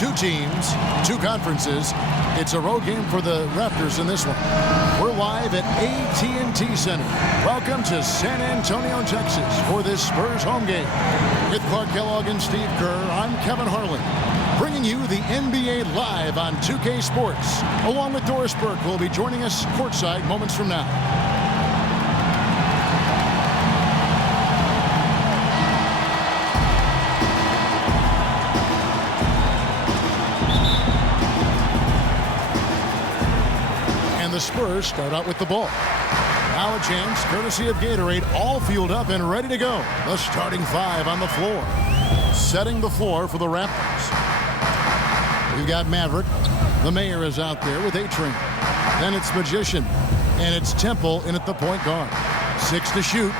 Two teams, two conferences. It's a road game for the Raptors in this one. We're live at AT&T Center. Welcome to San Antonio, Texas for this Spurs home game. With Clark Kellogg and Steve Kerr, I'm Kevin Harlan, bringing you the NBA live on 2K Sports. Along with Doris Burke, who will be joining us courtside moments from now. And the Spurs start out with the ball. Now a chance, courtesy of Gatorade, all fueled up and ready to go. The starting five on the floor. Setting the floor for the Raptors. We've got Maverick. The mayor is out there with A-Train. Then it's Magician. And it's Temple in at the point guard. 6 to shoot.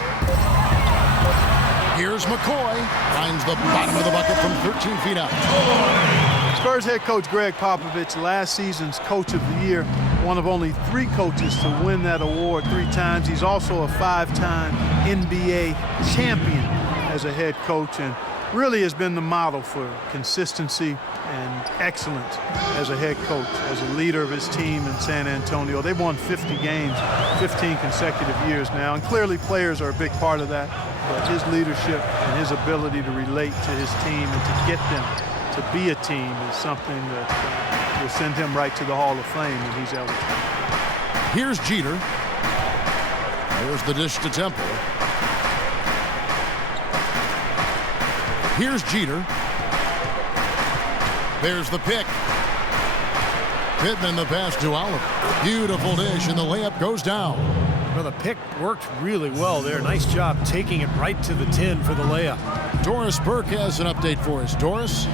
Here's McCoy. Finds the bottom of the bucket from 13 feet out. Spurs head coach Greg Popovich, last season's Coach of the Year, one of only 3 coaches to win that award 3 times. He's also a 5-time NBA champion as a head coach and really has been the model for consistency and excellence as a head coach, as a leader of his team in San Antonio. They've won 50 games, 15 consecutive years now, and clearly players are a big part of that. But his leadership and his ability to relate to his team and to get them to be a team is something that will send him right to the Hall of Fame when he's eligible. Here's Jeter. There's the dish to Temple. Here's Jeter. There's the pick. Pittman the pass to Oliver. Beautiful dish, and the layup goes down. Well, the pick worked really well there. Nice job taking it right to the tin for the layup. Doris Burke has an update for us. Doris?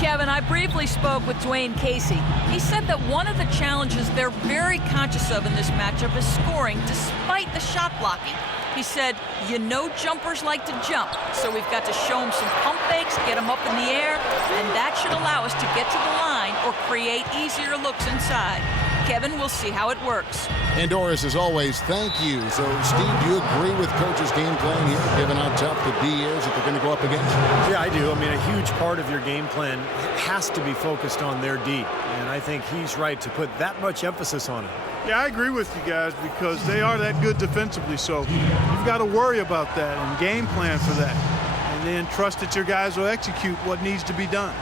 Kevin, I briefly spoke with Dwayne Casey. He said that one of the challenges they're very conscious of in this matchup is scoring despite the shot blocking. He said, you know jumpers like to jump, so we've got to show them some pump fakes, get them up in the air, and that should allow us to get to the line or create easier looks inside. Kevin, we'll see how it works. And Doris, as always, thank you. So, Steve, do you agree with Coach's game plan here, given how tough the D is that they're going to go up against? Yeah, I do. I mean, a huge part of your game plan has to be focused on their D. And I think he's right to put that much emphasis on it. Yeah, I agree with you guys because they are that good defensively. So you've got to worry about that and game plan for that. And then trust that your guys will execute what needs to be done.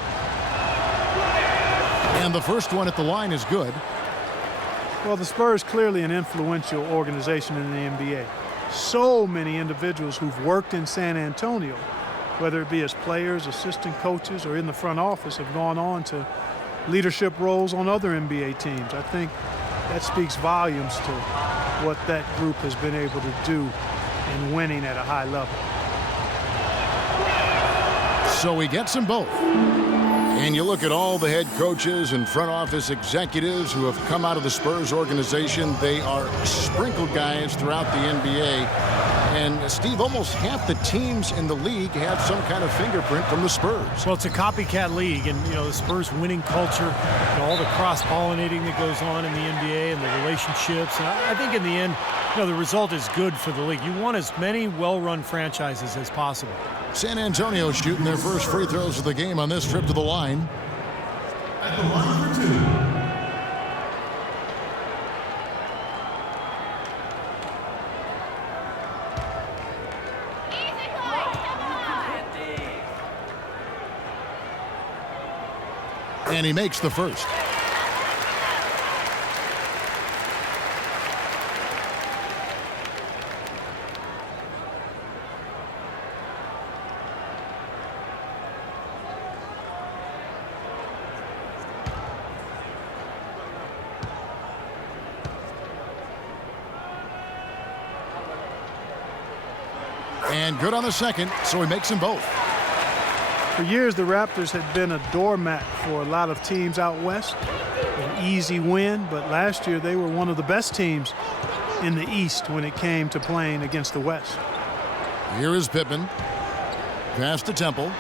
And the first one at the line is good. Well, the Spurs clearly an influential organization in the NBA. So many individuals who've worked in San Antonio, whether it be as players, assistant coaches, or in the front office, have gone on to leadership roles on other NBA teams. I think that speaks volumes to what that group has been able to do in winning at a high level. So he gets them both. And you look at all the head coaches and front office executives who have come out of the Spurs organization. They are sprinkled guys throughout the NBA. And, Steve, almost half the teams in the league have some kind of fingerprint from the Spurs. Well, it's a copycat league, and, you know, the Spurs winning culture, you know, all the cross-pollinating that goes on in the NBA and the relationships. And I think in the end, you know, the result is good for the league. You want as many well-run franchises as possible. San Antonio shooting their first free throws of the game on this trip to the line. At the line for 2. And he makes the first. And good on the second, so he makes them both. For years, the Raptors had been a doormat for a lot of teams out west. An easy win, but last year they were one of the best teams in the East when it came to playing against the West. Here is Pittman. Pass to Temple.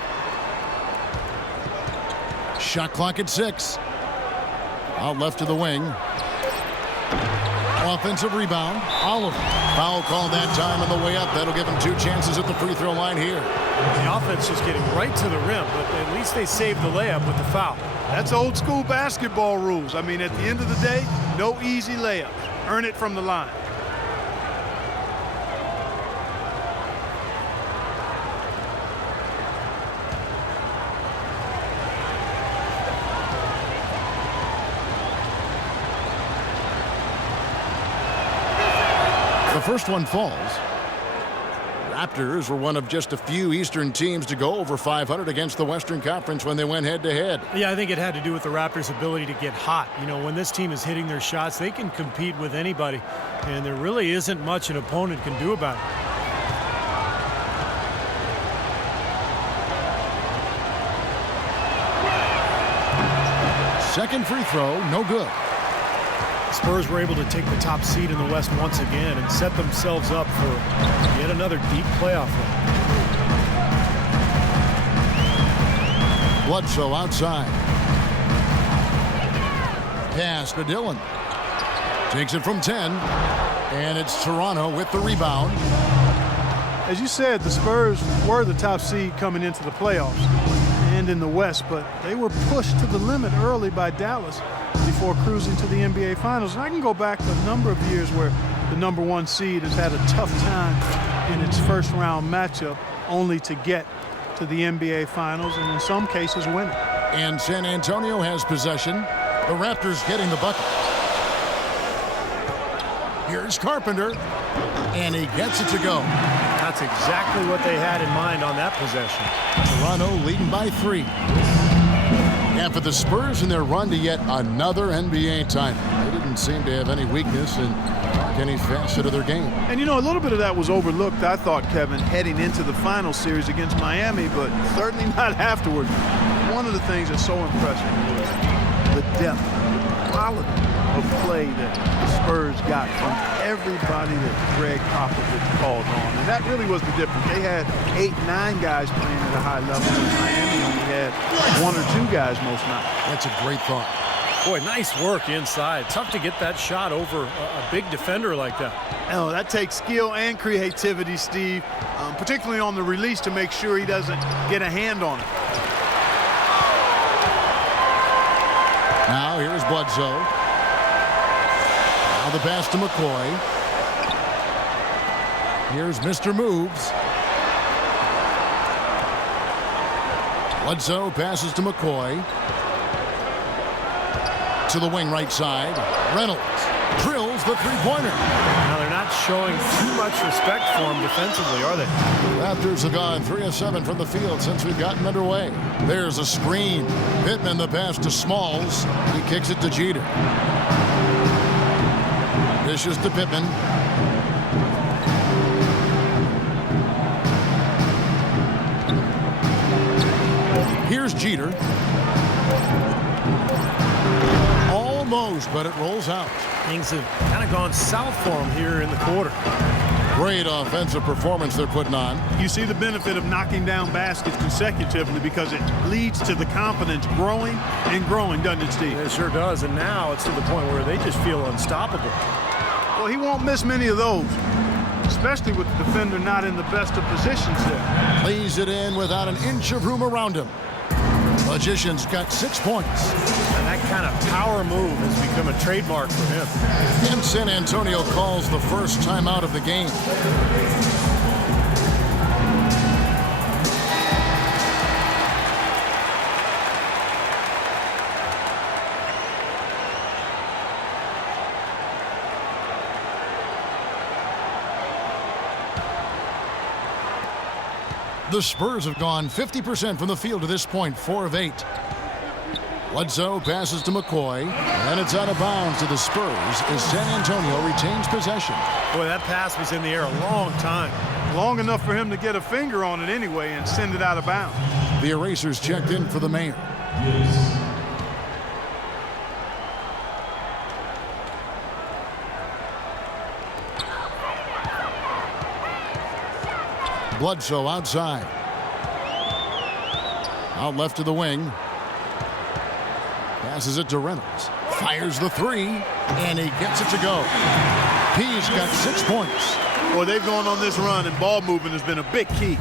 Shot clock at 6. Out left to the wing. Offensive rebound, Oliver. Foul called that time on the way up. That'll give him 2 chances at the free throw line here. The offense just getting right to the rim, but at least they saved the layup with the foul. That's old school basketball rules. I mean, at the end of the day, no easy layups. Earn it from the line. The first one falls. Raptors were one of just a few Eastern teams to go over 500 against the Western Conference when they went head-to-head. Yeah, I think it had to do with the Raptors' ability to get hot. You know, when this team is hitting their shots, they can compete with anybody, and there really isn't much an opponent can do about it. Second free throw, no good. Spurs were able to take the top seed in the West once again and set themselves up for yet another deep playoff run. Bledsoe outside. Pass to Dillon. Takes it from 10. And it's Toronto with the rebound. As you said, the Spurs were the top seed coming into the playoffs and in the West, but they were pushed to the limit early by Dallas before cruising to the NBA Finals. And I can go back a number of years where the #1 seed has had a tough time in its first round matchup only to get to the NBA Finals and in some cases win it. And San Antonio has possession. The Raptors getting the bucket. Here's Carpenter, and he gets it to go. That's exactly what they had in mind on that possession. Toronto leading by 3. And for the Spurs in their run to yet another NBA title, they didn't seem to have any weakness in any facet of their game. And you know, a little bit of that was overlooked, I thought, Kevin, heading into the final series against Miami, but certainly not afterward. One of the things that's so impressive was the depth, the quality of play that the Spurs got from everybody that Greg Popovich called on. And that really was the difference. They had 8, 9 guys playing at a high level, and Miami only had 1 or 2 guys most nights. That's a great thought. Boy, nice work inside. Tough to get that shot over a big defender like that. Oh, that takes skill and creativity, Steve, particularly on the release to make sure he doesn't get a hand on it. Now here's Bledsoe. Now the pass to McCoy. Here's Mr. Moves. Bledsoe passes to McCoy. To the wing right side. Reynolds drills the three-pointer. Now they're not showing too much respect for him defensively, are they? Raptors have gone 3 of 7 from the field since we've gotten underway. There's a screen. Pittman the pass to Smalls. He kicks it to Jeter. Dishes to Pittman. Here's Jeter. Almost, but it rolls out. Things have kind of gone south for him here in the quarter. Great offensive performance they're putting on. You see the benefit of knocking down baskets consecutively because it leads to the confidence growing and growing, doesn't it, Steve? It sure does, and now it's to the point where they just feel unstoppable. Well, he won't miss many of those, especially with the defender not in the best of positions there. Lays it in without an inch of room around him. Magician's got 6 points. And that kind of power move has become a trademark for him. And San Antonio calls the first timeout of the game. The Spurs have gone 50% from the field to this point, 4 of 8. Bledsoe passes to McCoy, and it's out of bounds to the Spurs as San Antonio retains possession. Boy, that pass was in the air a long time. Long enough for him to get a finger on it anyway and send it out of bounds. The erasers checked in for the mayor. Bledsoe outside. Out left to the wing. Passes it to Reynolds. Fires the three, and he gets it to go. He's got 6 points. Boy, they've gone on this run, and ball movement has been a big key.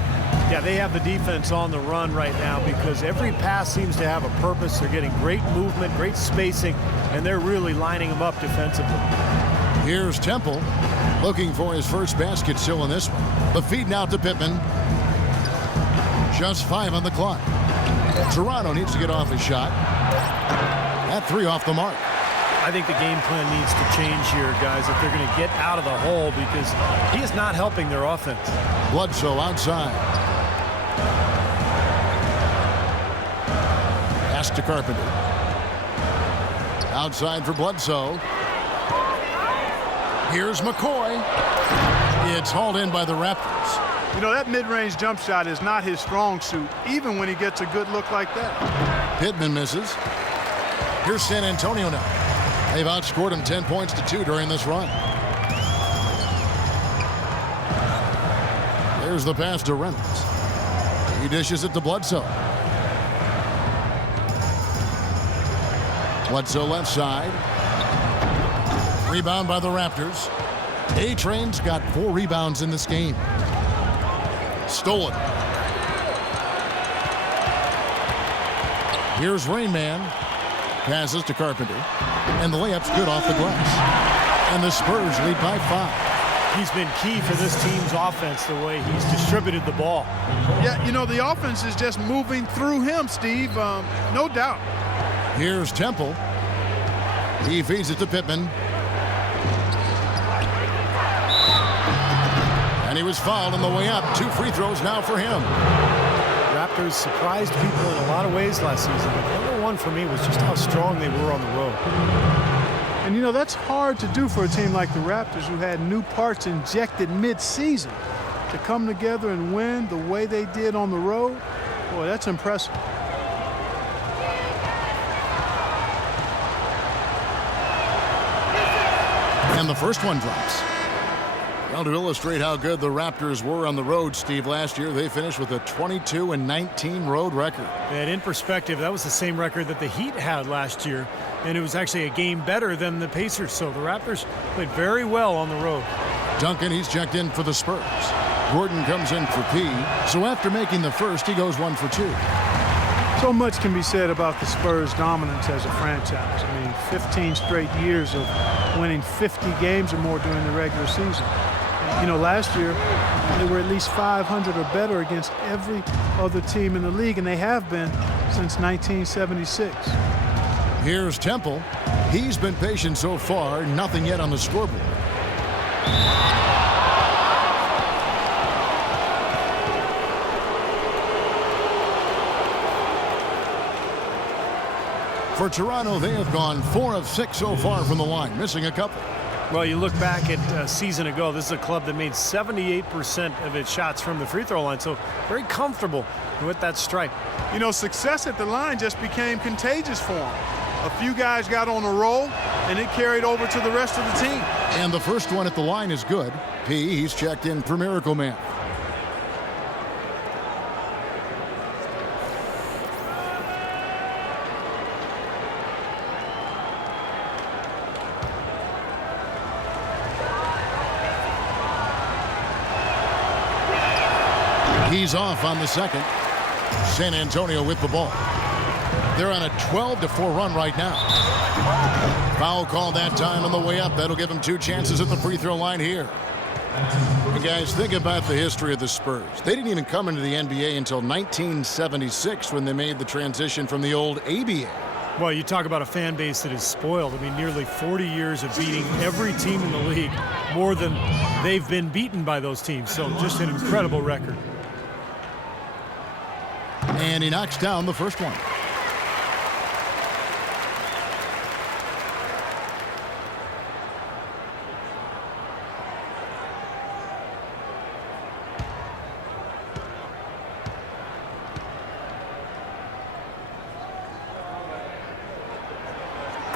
Yeah, they have the defense on the run right now because every pass seems to have a purpose. They're getting great movement, great spacing, and they're really lining them up defensively. Here's Temple looking for his first basket still in this one. The feed now to Pittman. Just 5 on the clock. Toronto needs to get off his shot. That 3 off the mark. I think the game plan needs to change here, guys, if they're going to get out of the hole because he is not helping their offense. Bledsoe outside. Pass to Carpenter. Outside for Bledsoe. Here's McCoy. It's hauled in by the Raptors. You know, that mid-range jump shot is not his strong suit, even when he gets a good look like that. Pittman misses. Here's San Antonio now. They've outscored him 10 points to 2 during this run. There's the pass to Reynolds. He dishes it to Bledsoe. Bledsoe left side. Rebound by the Raptors. A-Train's got 4 rebounds in this game. Stolen. Here's Rain Man. Passes to Carpenter. And the layup's good off the glass. And the Spurs lead by 5. He's been key for this team's offense the way he's distributed the ball. Yeah, you know, the offense is just moving through him, Steve. No doubt. Here's Temple. He feeds it to Pittman. And he was fouled on the way up. 2 free throws now for him. Raptors surprised people in a lot of ways last season. But number one for me was just how strong they were on the road. And, you know, that's hard to do for a team like the Raptors who had new parts injected mid-season. To come together and win the way they did on the road, boy, that's impressive. And the first one drops. Well, to illustrate how good the Raptors were on the road, Steve, last year they finished with a 22-19 road record. And in perspective, that was the same record that the Heat had last year, and it was actually a game better than the Pacers. So the Raptors played very well on the road. Duncan, he's checked in for the Spurs. Gordon comes in for P. So after making the first, he goes 1 for 2. So much can be said about the Spurs' dominance as a franchise. I mean, 15 straight years of winning 50 games or more during the regular season. You know, last year, they were at least 500 or better against every other team in the league, and they have been since 1976. Here's Temple. He's been patient so far, nothing yet on the scoreboard. For Toronto, they have gone 4 of 6 so far from the line, missing a couple. Well, you look back at a season ago, this is a club that made 78% of its shots from the free throw line, so very comfortable with that stripe. You know, success at the line just became contagious for them. A few guys got on a roll, and it carried over to the rest of the team. And the first one at the line is good. P, he's checked in for Miracle Man. He's off on the second. San Antonio with the ball. They're on a 12-4 run right now. Foul call that time on the way up. That'll give them 2 chances at the free throw line here. And guys, think about the history of the Spurs. They didn't even come into the NBA until 1976 when they made the transition from the old ABA. Well, you talk about a fan base that is spoiled. I mean, nearly 40 years of beating every team in the league, more than they've been beaten by those teams. So just an incredible record. And he knocks down the first one.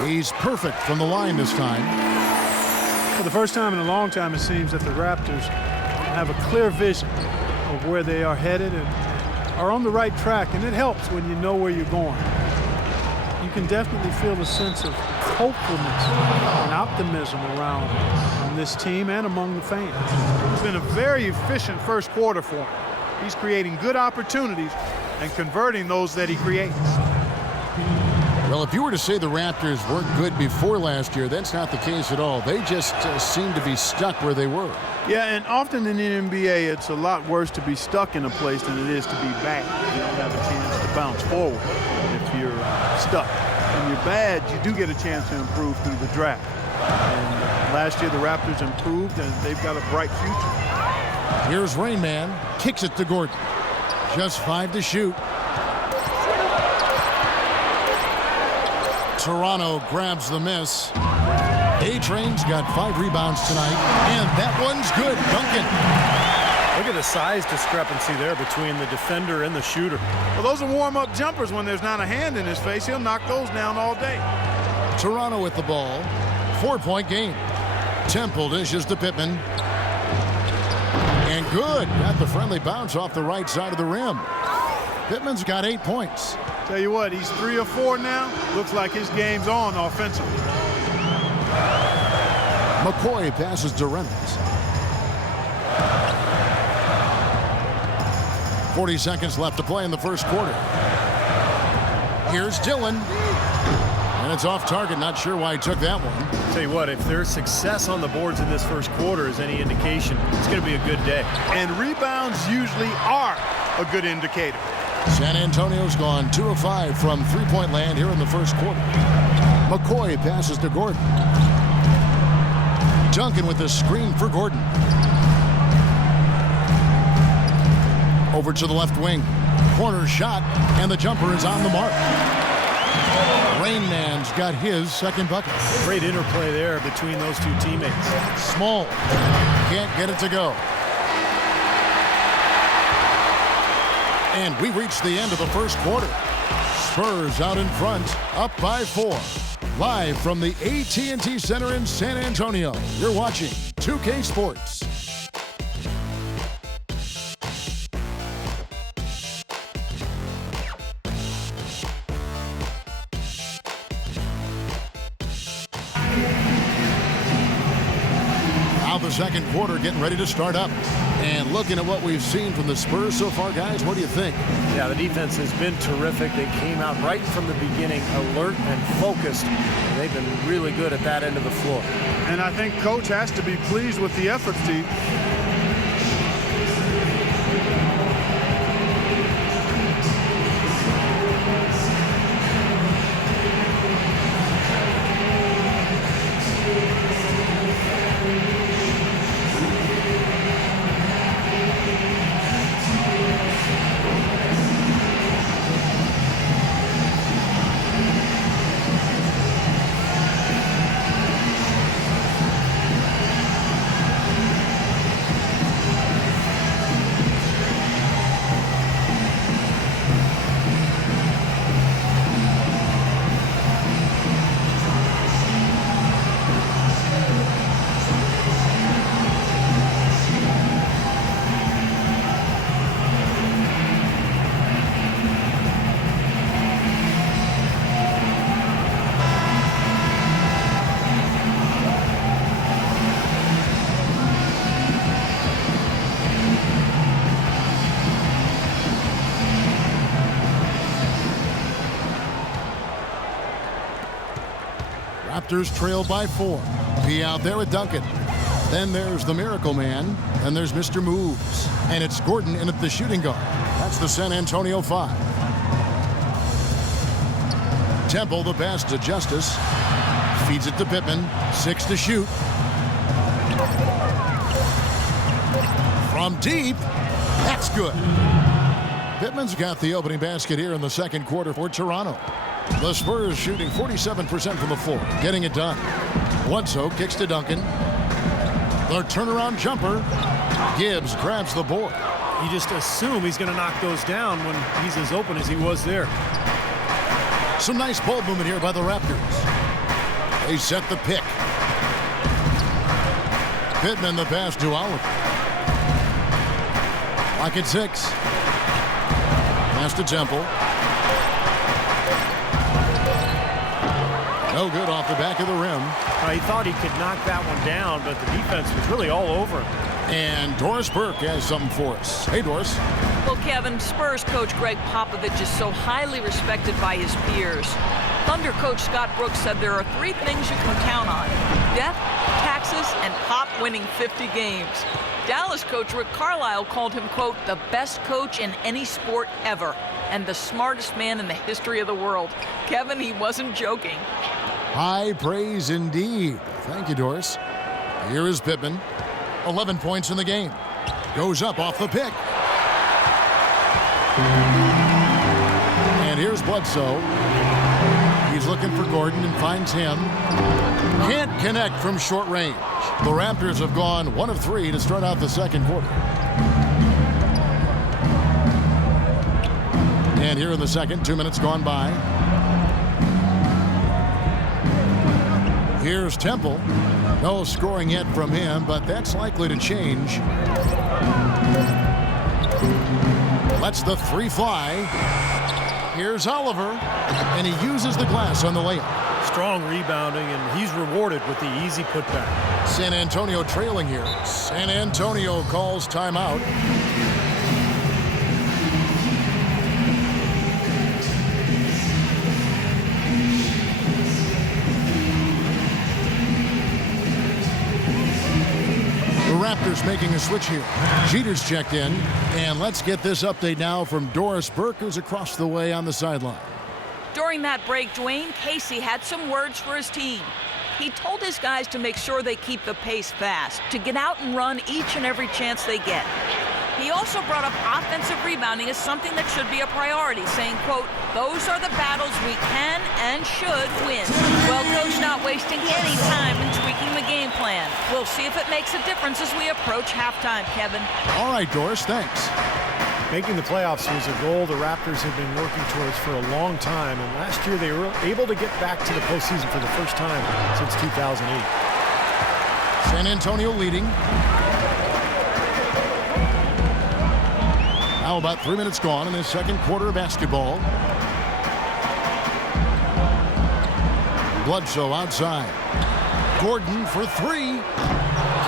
He's perfect from the line this time. For the first time in a long time, it seems that the Raptors have a clear vision of where they are headed and are on the right track, and it helps when you know where you're going. you can definitely feel a sense of hopefulness and optimism around this team and among the fans. It's been a very efficient first quarter for him. He's creating good opportunities and converting those that he creates. Well, if you were to say the Raptors weren't good before last year, that's not the case at all. They just seem to be stuck where they were. Yeah, and often in the NBA, it's a lot worse to be stuck in a place than it is to be bad. You don't have a chance to bounce forward if you're stuck. When you're bad, you do get a chance to improve through the draft. And last year, the Raptors improved, and they've got a bright future. Here's Rain Man, kicks it to Gordon. Just 5 to shoot. Toronto grabs the miss. A-Train's got 5 rebounds tonight, and that one's good. Duncan. Look at the size discrepancy there between the defender and the shooter. Well, those are warm-up jumpers. When there's not a hand in his face, he'll knock those down all day. Toronto with the ball. 4-point game. Temple dishes to Pittman. And good. Got the friendly bounce off the right side of the rim. Pittman's got 8 points. Tell you what, he's 3 or 4 now. Looks like his game's on offensively. McCoy passes to Reynolds. 40 seconds left to play in the first quarter. Here's Dillon. And it's off target. Not sure why he took that one. Tell you what, if their success on the boards in this first quarter is any indication, it's going to be a good day. And rebounds usually are a good indicator. San Antonio's gone 2 of 5 from three-point land here in the first quarter. McCoy passes to Gordon. Duncan with the screen for Gordon. Over to the left wing. Corner shot, and the jumper is on the mark. Rain Man's got his second bucket. Great interplay there between those two teammates. Small. Can't get it to go. And we reached the end of the first quarter. Spurs out in front, up by 4. Live from the AT&T Center in San Antonio, you're watching 2K Sports. Now the second quarter getting ready to start up. And looking at what we've seen from the Spurs so far, guys, what do you think? Yeah, the defense has been terrific. They came out right from the beginning, alert and focused. And they've been really good at that end of the floor. And I think Coach has to be pleased with the effort, Steve. Raptors trail by 4. P out there with Duncan. Then there's the Miracle Man. And there's Mr. Moves. And it's Gordon in at the shooting guard. That's the San Antonio 5. Temple the pass to Justice. Feeds it to Pittman. 6 to shoot. From deep. That's good. Pittman's got the opening basket here in the second quarter for Toronto. The Spurs shooting 47% from the floor, getting it done. Bledsoe kicks to Duncan. The turnaround jumper. Gibbs grabs the board. You just assume he's going to knock those down when he's as open as he was there. Some nice ball movement here by the Raptors. They set the pick. Pittman the pass to Oliver. Lock at 6. Pass to Temple. No good off the back of the rim. He thought he could knock that one down, but the defense was really all over him. And Doris Burke has something for us. Hey, Doris. Well, Kevin, Spurs coach Greg Popovich is so highly respected by his peers. Thunder coach Scott Brooks said there are 3 things you can count on: death, taxes, and Pop winning 50 games. Dallas coach Rick Carlisle called him, quote, the best coach in any sport ever and the smartest man in the history of the world. Kevin, he wasn't joking. High praise indeed. Thank you, Doris. Here is Pittman. 11 points in the game. Goes up off the pick. And here's Bledsoe. He's looking for Gordon and finds him. Can't connect from short range. The Raptors have gone 1 of 3 to start out the second quarter. And here in the second, 2 minutes gone by. Here's Temple. No scoring yet from him, but that's likely to change. Lets the 3 fly. Here's Oliver, and he uses the glass on the layup. Strong rebounding, and he's rewarded with the easy putback. San Antonio trailing here. San Antonio calls timeout. Raptors making a switch here. Jeter's checked in, and let's get this update now from Doris Burke, who's across the way on the sideline. During that break, Dwayne Casey had some words for his team. He told his guys to make sure they keep the pace fast, to get out and run each and every chance they get. He also brought up offensive rebounding as something that should be a priority, saying, quote, those are the battles we can and should win. Well, coach not wasting any time in tweaking the game plan. We'll see if it makes a difference as we approach halftime, Kevin. All right, Doris, thanks. Making the playoffs was a goal the Raptors have been working towards for a long time, and last year they were able to get back to the postseason for the first time since 2008. San Antonio leading. Now about 3 minutes gone in this second quarter of basketball. Bledsoe outside. Gordon for 3.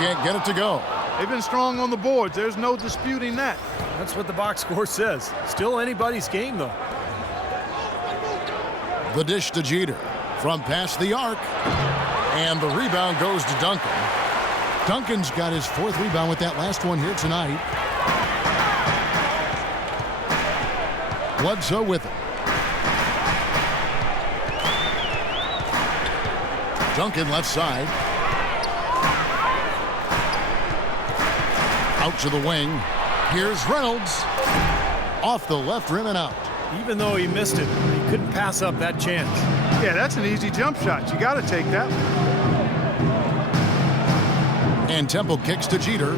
Can't get it to go. They've been strong on the boards. There's no disputing that. That's what the box score says. Still anybody's game, though. The dish to Jeter from past the arc. And the rebound goes to Duncan. Duncan's got his 4th rebound with that last one here tonight. Bledsoe with it. Duncan left side. Out to the wing. Here's Reynolds. Off the left rim and out. Even though he missed it, he couldn't pass up that chance. Yeah, that's an easy jump shot. You got to take that. And Temple kicks to Jeter.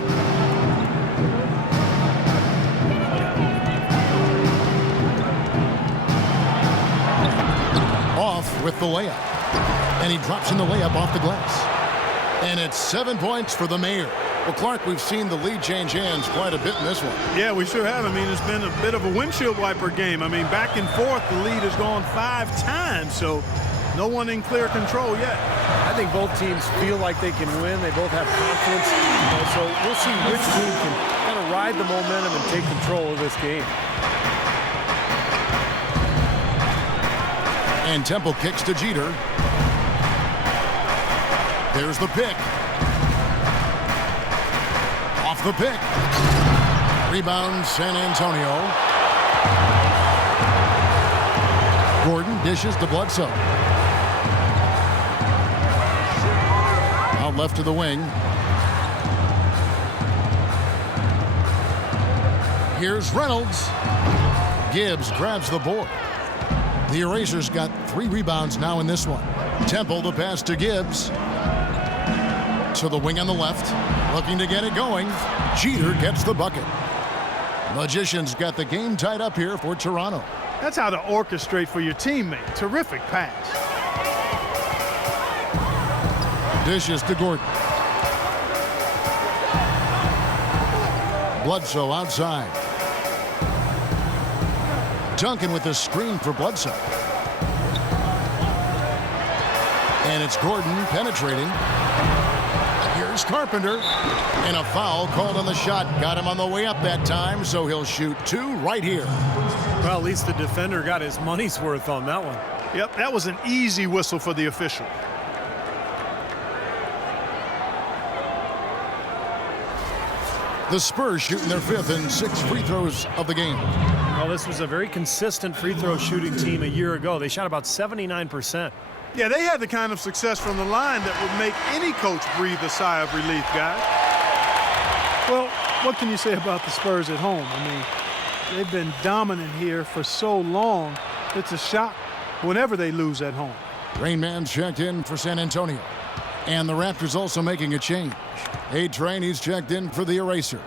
Off with the layup. And he drops in the layup off the glass. And it's 7 points for the Mayor. Well, Clark, we've seen the lead change hands quite a bit in this one. Yeah, we sure have. I mean, it's been a bit of a windshield wiper game. I mean, back and forth, the lead has gone 5 times, so no one in clear control yet. I think both teams feel like they can win. They both have confidence. So we'll see which team can kind of ride the momentum and take control of this game. And Temple kicks to Jeter. There's the pick. Off the pick. Rebound, San Antonio. Gordon dishes to Bledsoe. Out left to the wing. Here's Reynolds. Gibbs grabs the board. The Erasers got 3 rebounds now in this one. Temple the pass to Gibbs. To the wing on the left. Looking to get it going. Jeter gets the bucket. Magicians got the game tied up here for Toronto. That's how to orchestrate for your teammate. Terrific pass. Dishes to Gordon. Bledsoe outside. Duncan with the screen for Bledsoe. And it's Gordon penetrating. Here's Carpenter. And a foul called on the shot. Got him on the way up that time, so he'll shoot 2 right here. Well, at least the defender got his money's worth on that one. Yep, that was an easy whistle for the official. The Spurs shooting their 5th and 6th free throws of the game. Well, this was a very consistent free throw shooting team a year ago. They shot about 79%. Yeah, they had the kind of success from the line that would make any coach breathe a sigh of relief, guys. Well, what can you say about the Spurs at home? I mean, they've been dominant here for so long. It's a shock whenever they lose at home. Rain Man's checked in for San Antonio. And the Raptors also making a change. A-Train, he's checked in for the eraser.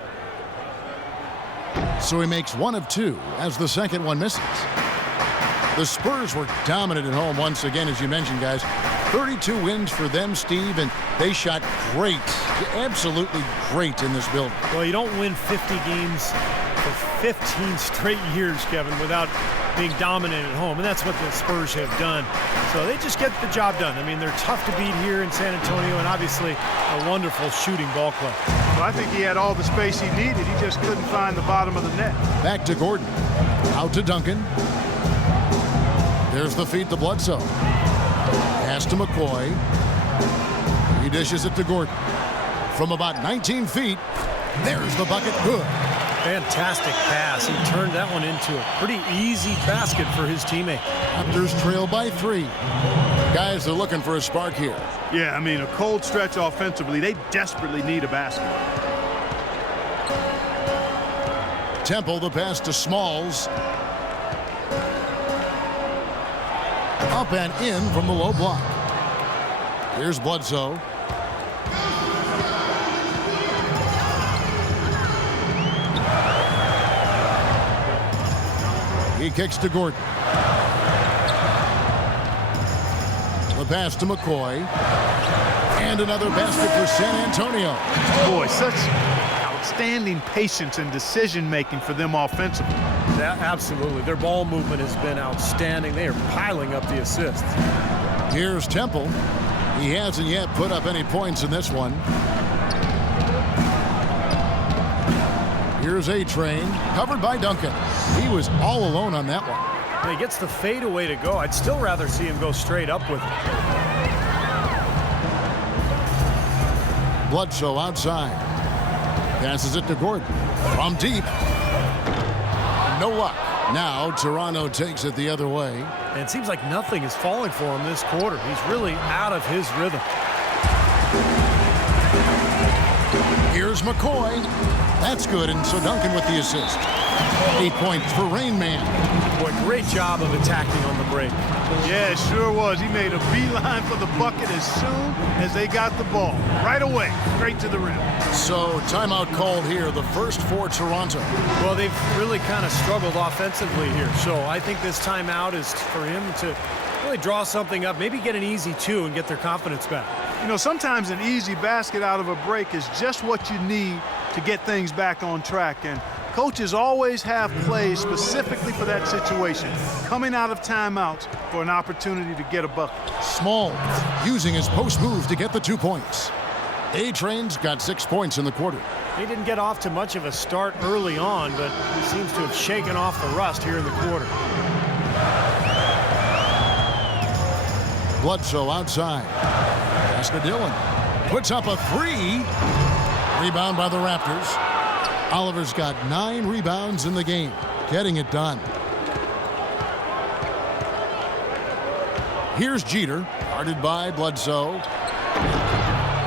So he makes 1 of 2 as the second one misses. The Spurs were dominant at home once again, as you mentioned, guys. 32 wins for them, Steve, and they shot great, absolutely great in this building. Well, you don't win 50 games for 15 straight years, Kevin, without being dominant at home, and that's what the Spurs have done. So they just get the job done. I mean, they're tough to beat here in San Antonio, and obviously a wonderful shooting ball club. Well, I think he had all the space he needed. He just couldn't find the bottom of the net. Back to Gordon. Out to Duncan. There's the feed to Bledsoe. Pass to McCoy. He dishes it to Gordon. From about 19 feet, there's the bucket. Good. Fantastic pass. He turned that one into a pretty easy basket for his teammate. Raptors trail by 3. Guys are looking for a spark here. Yeah, I mean, a cold stretch offensively. They desperately need a basket. Temple, the pass to Smalls. Up and in from the low block. Here's Bledsoe. He kicks to Gordon. The pass to McCoy. And another basket for San Antonio. Boy, such outstanding patience and decision-making for them offensively. Yeah, absolutely. Their ball movement has been outstanding. They are piling up the assists. Here's Temple. He hasn't yet put up any points in this one. Here's A-Train, covered by Duncan. He was all alone on that one. When he gets the fadeaway to go, I'd still rather see him go straight up with it. Bledsoe outside. Passes it to Gordon. From deep. No luck. Now Toronto takes it the other way. And it seems like nothing is falling for him this quarter. He's really out of his rhythm. Here's McCoy. That's good, and so Duncan with the assist. 8 points for Rain Man. Boy, great job of attacking on the break. Yeah, it sure was. He made a beeline for the bucket as soon as they got the ball. Right away, straight to the rim. So timeout called here, the first for Toronto. Well, they've really kind of struggled offensively here. So I think this timeout is for him to really draw something up, maybe get an easy 2 and get their confidence back. You know, sometimes an easy basket out of a break is just what you need to get things back on track. And coaches always have plays specifically for that situation, coming out of timeouts for an opportunity to get a bucket. Smalls using his post move to get the 2 points. A-Train's got 6 points in the quarter. He didn't get off to much of a start early on, but he seems to have shaken off the rust here in the quarter. Bledsoe outside. Pass to Dillon. Puts up a 3. Rebound by the Raptors. Oliver's got 9 rebounds in the game, getting it done. Here's Jeter, guarded by Bledsoe.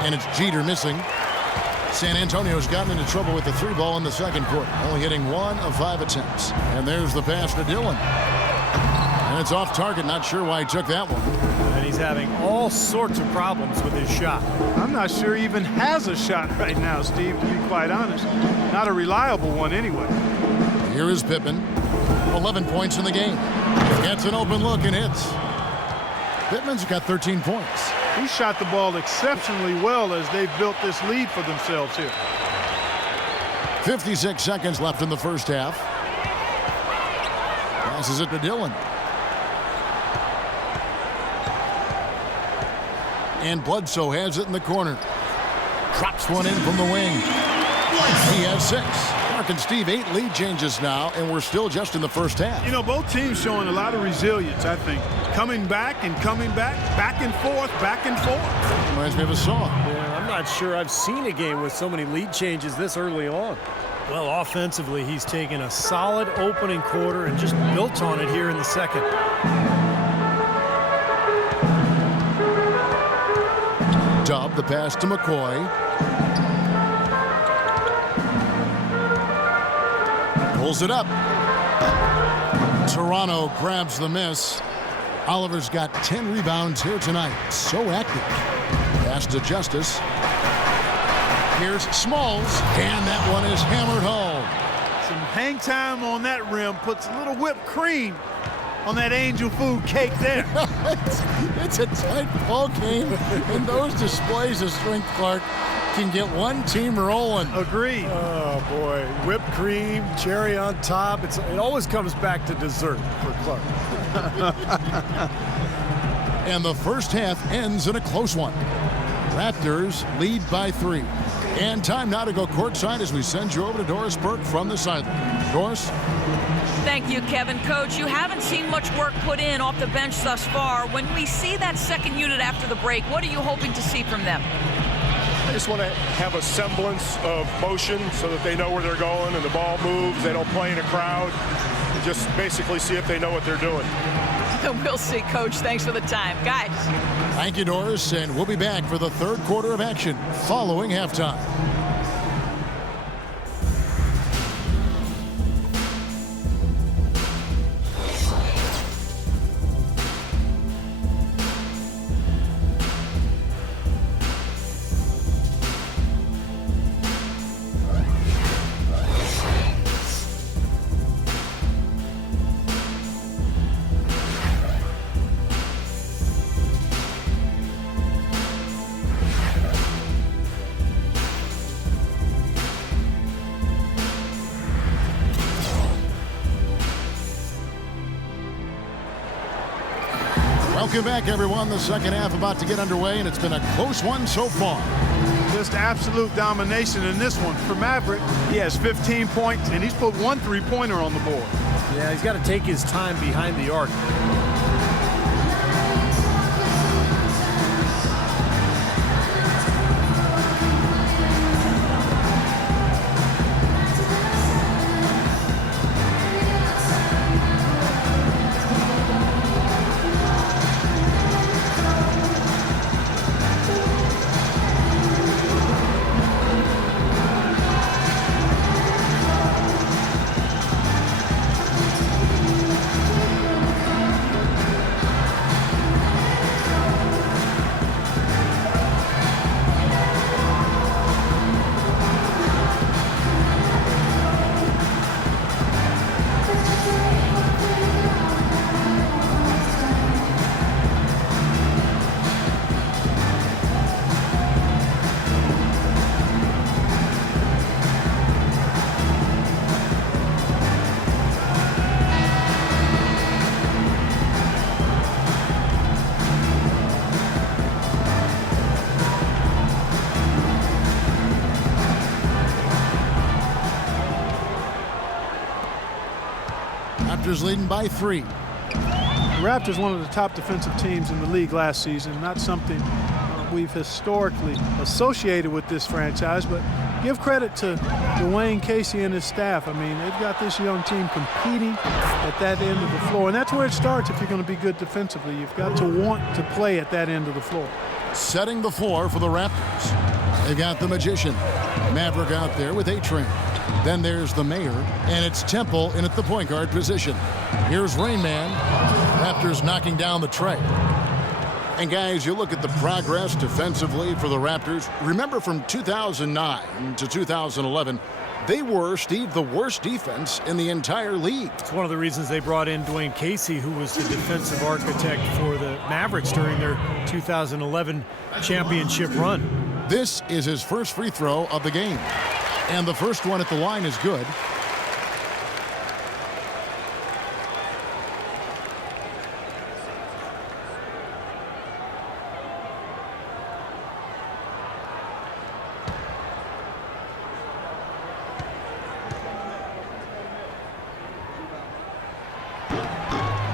And it's Jeter missing. San Antonio's gotten into trouble with the 3 ball in the second quarter, only hitting 1 of 5 attempts. And there's the pass to Dillon. And it's off target, not sure why he took that one. And he's having all sorts of problems with his shot. I'm not sure he even has a shot right now, Steve, to be quite honest. Not a reliable one anyway. Here is Pittman. 11 points in the game. Gets an open look and hits. Pittman's got 13 points. He shot the ball exceptionally well as they've built this lead for themselves here. 56 seconds left in the first half. Passes it to Dillon. And Bledsoe has it in the corner. Drops one in from the wing. He has 6. Mark and Steve, 8 lead changes now, and we're still just in the first half. You know, both teams showing a lot of resilience, I think. Coming back and coming back, back and forth, back and forth. Reminds me of a song. Yeah, I'm not sure I've seen a game with so many lead changes this early on. Well, offensively, he's taken a solid opening quarter and just built on it here in the second. Dub the pass to McCoy. Pulls it up. Toronto grabs the miss. Oliver's got 10 rebounds here tonight. So active. Pass to Justice. Here's Smalls, and that one is hammered home. Some hang time on that rim puts a little whipped cream on that angel food cake there. It's a tight ball game, and those displays of strength, Clark, can get one team rolling. Agreed. Oh, boy. Whipped cream, cherry on top. It always comes back to dessert for Clark. And the first half ends in a close one. Raptors lead by 3. And time now to go courtside as we send you over to Doris Burke from the sideline. Doris? Thank you, Kevin. Coach, you haven't seen much work put in off the bench thus far. When we see that second unit after the break, what are you hoping to see from them? I just want to have a semblance of motion so that they know where they're going and the ball moves. They don't play in a crowd. Just basically see if they know what they're doing. We'll see, Coach. Thanks for the time. Guys. Thank you, Doris, and we'll be back for the third quarter of action following halftime. Welcome back, everyone. The second half about to get underway, and it's been a close one so far. Just absolute domination in this one. For Maverick, he has 15 points, and he's put 1 3-pointer on the board. Yeah, he's got to take his time behind the arc. Raptors leading by 3. The Raptors, one of the top defensive teams in the league last season. Not something we've historically associated with this franchise, but give credit to Dwayne Casey and his staff. I mean, they've got this young team competing at that end of the floor, and that's where it starts if you're going to be good defensively. You've got to want to play at that end of the floor. Setting the floor for the Raptors. They've got the Magician. Maverick out there with A-Train. Then there's the Mayor, and it's Temple in at the point guard position. Here's Rain Man. Raptors knocking down the tray. And guys, you look at the progress defensively for the Raptors. Remember from 2009 to 2011, they were, Steve, the worst defense in the entire league. It's one of the reasons they brought in Dwayne Casey, who was the defensive architect for the Mavericks during their 2011 championship run. This is his first free throw of the game. And the first one at the line is good.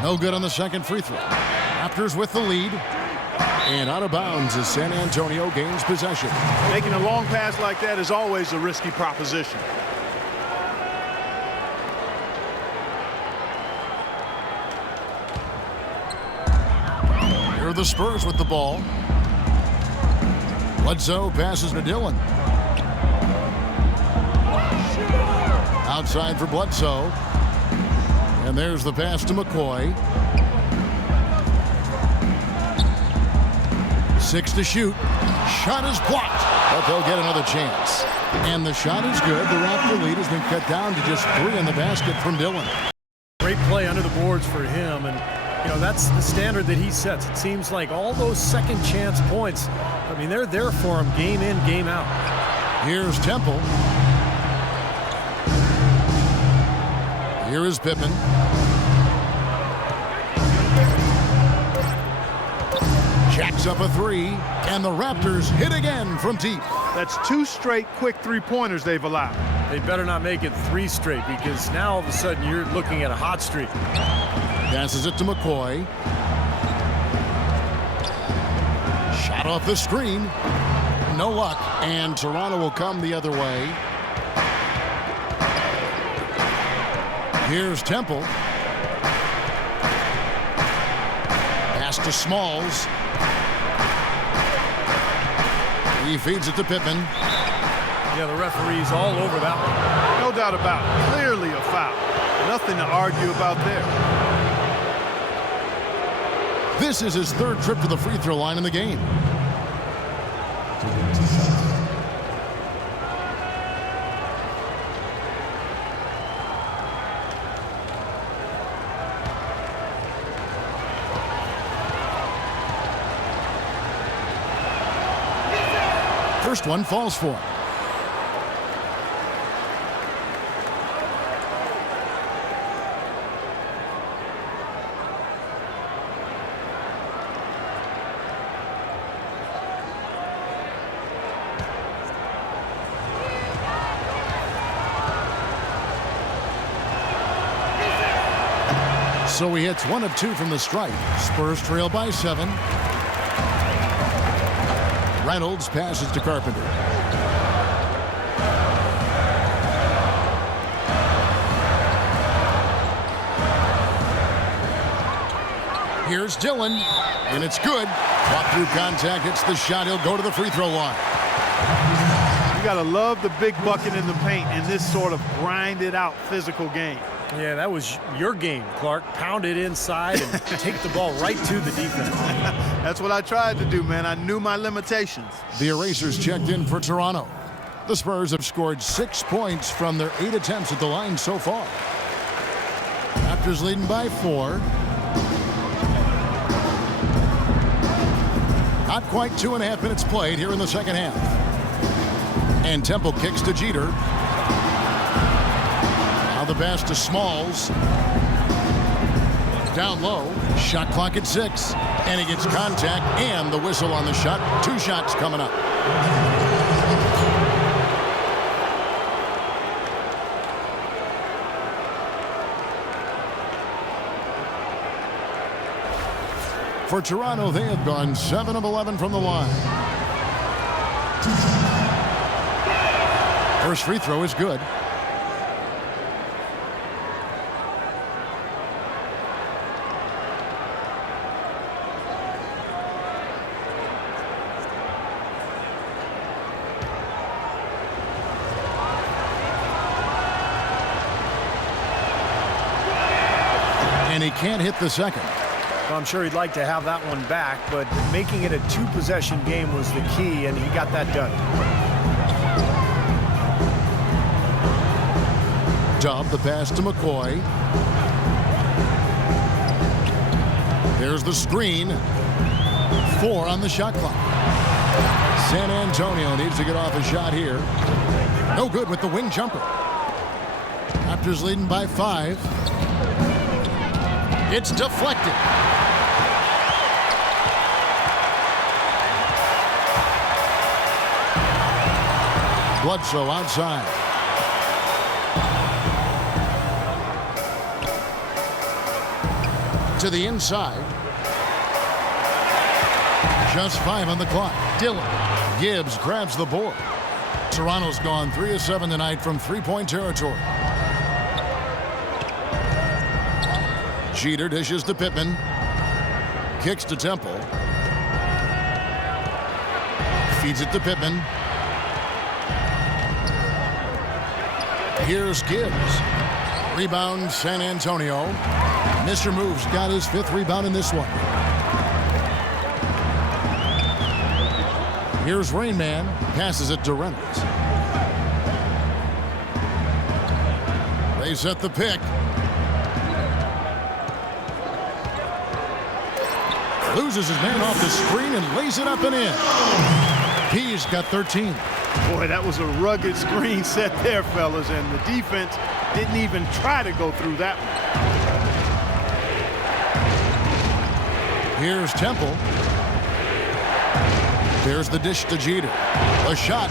No good on the second free throw. Raptors with the lead. And out of bounds as San Antonio gains possession. Making a long pass like that is always a risky proposition. Here are the Spurs with the ball. Bledsoe passes to Dillon. Outside for Bledsoe. And there's the pass to McCoy. 6 to shoot. Shot is blocked, but they'll get another chance. And the shot is good. The Raptor lead has been cut down to just 3 in the basket from Dillon. Great play under the boards for him, and you know that's the standard that he sets. It seems like all those second chance points, I mean, they're there for him game in, game out. Here's Temple. Here is Pippen. Jacks up a 3, and the Raptors hit again from deep. That's 2 straight quick three-pointers they've allowed. They better not make it 3 straight, because now all of a sudden you're looking at a hot streak. Passes it to McCoy. Shot off the screen. No luck, and Toronto will come the other way. Here's Temple. Pass to Smalls. He feeds it to Pippen. Yeah, the referee's all over that one. No doubt about it. Clearly a foul. Nothing to argue about there. This is his 3rd trip to the free throw line in the game. First one falls for him. So he hits 1 of 2 from the stripe. Spurs trail by 7. Reynolds passes to Carpenter. Here's Dillon, and it's good. Walk through contact, hits the shot. He'll go to the free throw line. You got to love the big bucket in the paint in this sort of grinded out physical game. Yeah, that was your game, Clark. Pound it inside and take the ball right to the defense. That's what I tried to do, man. I knew my limitations. The erasers checked in for Toronto. The Spurs have scored 6 points from their 8 attempts at the line so far. Raptors leading by 4. Not quite 2.5 minutes played here in the second half. And Temple kicks to Jeter. Now the pass to Smalls. Down low. Shot clock at 6. And he gets contact and the whistle on the shot. 2 shots coming up. For Toronto, they have gone 7 of 11 from the line. First free throw is good. And he can't hit the second. Well, I'm sure he'd like to have that one back, but making it a 2-possession game was the key, and he got that done. Dub, the pass to McCoy. There's the screen. 4 on the shot clock. San Antonio needs to get off a shot here. No good with the wing jumper. Raptors leading by 5. It's deflected. Bledsoe outside. To the inside. Just 5 on the clock. Dillon. Gibbs grabs the board. Toronto's gone 3 of 7 tonight from three-point territory. Jeter dishes to Pittman. Kicks to Temple. Feeds it to Pittman. Here's Gibbs. Rebound, San Antonio. Mr. Moves got his 5th rebound in this one. Here's Rain Man. Passes it to Reynolds. They set the pick. Loses his man off the screen and lays it up and in. He's got 13. Boy, that was a rugged screen set there, fellas, and the defense didn't even try to go through that one. Here's Temple. There's the dish to Jeter. A shot.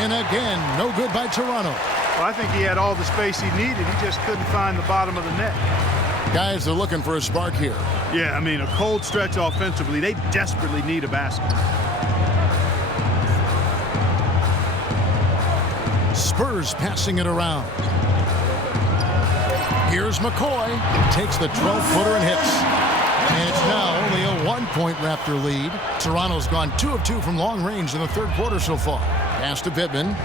And again, no good by Toronto. Well, I think he had all the space he needed. He just couldn't find the bottom of the net. Guys are looking for a spark here. Yeah, I mean, a cold stretch offensively. They desperately need a basket. Spurs passing it around. Here's McCoy. Takes the 12-footer and hits. And it's now only a 1-point Raptor lead. Toronto's gone 2 of 2 from long range in the 3rd quarter so far. Pass to Pittman.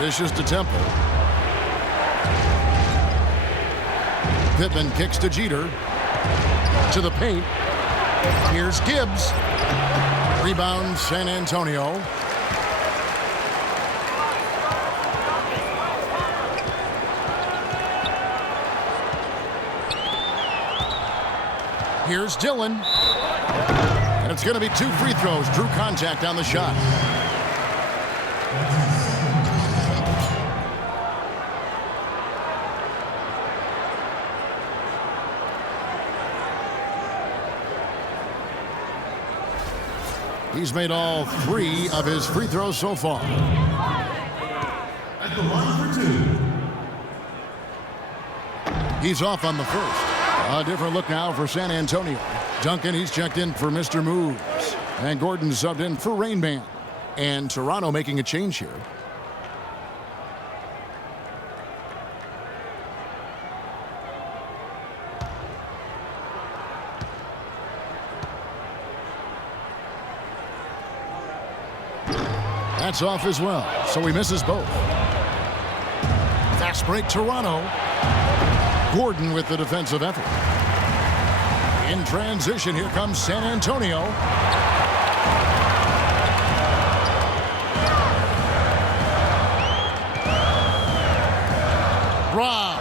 Dishes to Temple. Pittman kicks to Jeter. To the paint. Here's Gibbs. Rebound, San Antonio. Here's Dillon. And it's going to be 2 free throws. Drew contact on the shot. He's made all 3 of his free throws so far. At the line for 2. He's off on the first. A different look now for San Antonio. Duncan, he's checked in for Mr. Moves. And Gordon subbed in for Rain Man. And Toronto making a change here. That's off as well, so he misses both. Fast break, Toronto. Gordon with the defensive effort. In transition, here comes San Antonio. Rob.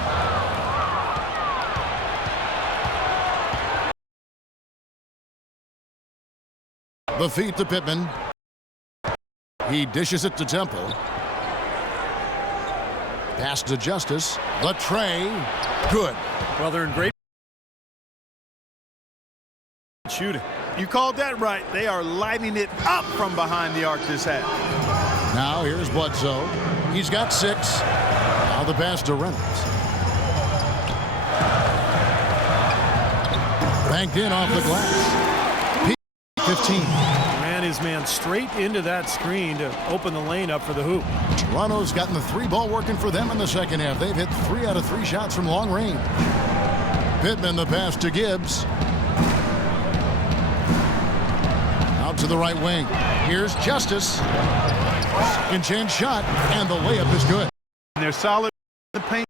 The feed to Pittman. He dishes it to Temple. Pass to Justice. The tray. Good. Well, they're in great shooting. You called that right. They are lighting it up from behind the arc this half. Now here's Bledsoe. He's got 6. Now the pass to Reynolds. Banked in off the glass. 15. Ran his man straight into that screen to open the lane up for the hoop. Toronto's gotten the 3-ball working for them in the second half. They've hit 3 out of 3 shots from long range. Pittman the pass to Gibbs. Out to the right wing. Here's Justice. Second chance shot, and the layup is good. And they're solid in the paint,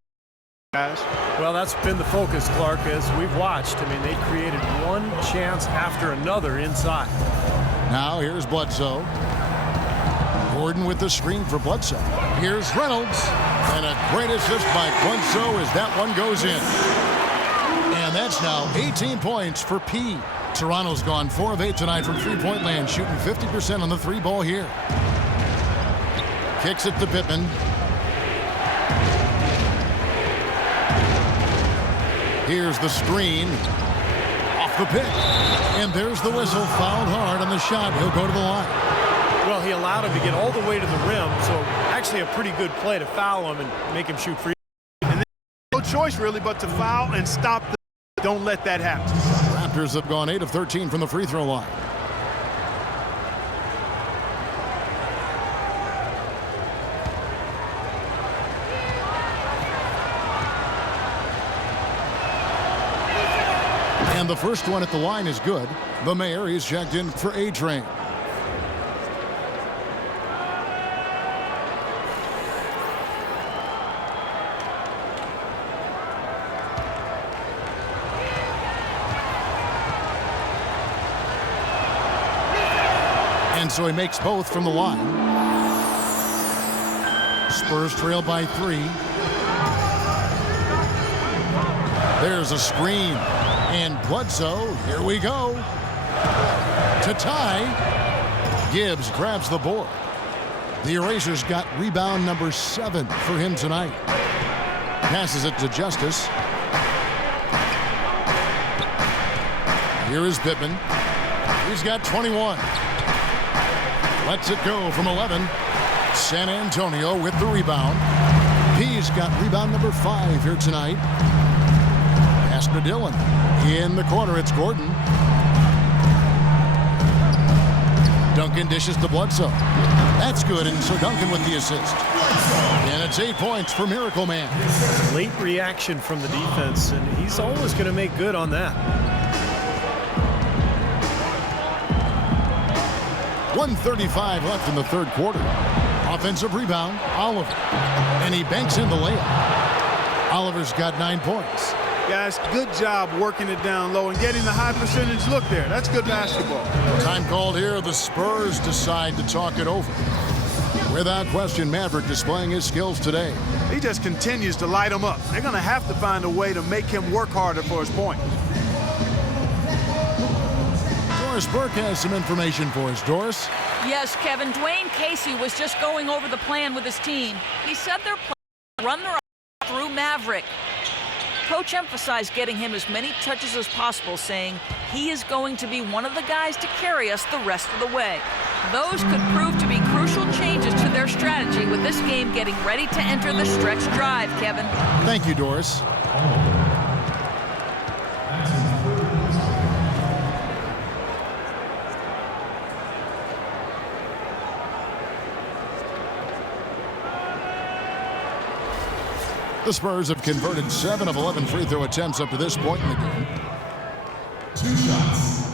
guys. Well, that's been the focus, Clark, as we've watched. I mean, they created one chance after another inside. Now here's Bledsoe. Gordon with the screen for Bledsoe. Here's Reynolds. And a great assist by Bledsoe as that one goes in. And that's now 18 points for P. Toronto's gone 4 of 8 tonight from three-point land, shooting 50% on the 3-ball here. Kicks it to Pittman. Here's the screen. Off the pick. And there's the whistle. Fouled hard on the shot. He'll go to the line. Well, he allowed him to get all the way to the rim, so actually a pretty good play to foul him and make him shoot free. And then no choice really but to foul and stop the. Don't let that happen. Raptors have gone 8 of 13 from the free throw line. And the first one at the line is good. The Mayor is checked in for A-Train. And so he makes both from the line. Spurs trail by 3. There's a screen. And Bledsoe, here we go. To tie. Gibbs grabs the board. The Erasers got rebound number 7 for him tonight. Passes it to Justice. Here is Pittman. He's got 21. Lets it go from 11. San Antonio with the rebound. He's got rebound number 5 here tonight. Pass to Dillon. In the corner, it's Gordon. Duncan dishes to Bledsoe. That's good, and so Duncan with the assist. And it's 8 points for Miracle Man. Late reaction from the defense, and he's always going to make good on that. 1:35 left in the third quarter. Offensive rebound, Oliver. And he banks in the layup. Oliver's got 9 points. Guys, good job working it down low and getting the high percentage look there. That's good basketball. Time called here. The Spurs decide to talk it over. Without question, Maverick displaying his skills today. He just continues to light them up. They're going to have to find a way to make him work harder for his point. Doris Burke has some information for us. Doris? Yes, Kevin. Dwayne Casey was just going over the plan with his team. He said their plan was to run their offense through Maverick. Coach emphasized getting him as many touches as possible, saying he is going to be one of the guys to carry us the rest of the way. Those could prove to be crucial changes to their strategy with this game getting ready to enter the stretch drive, Kevin. Thank you, Doris. The Spurs have converted 7 of 11 free throw attempts up to this point in the game. 2 shots.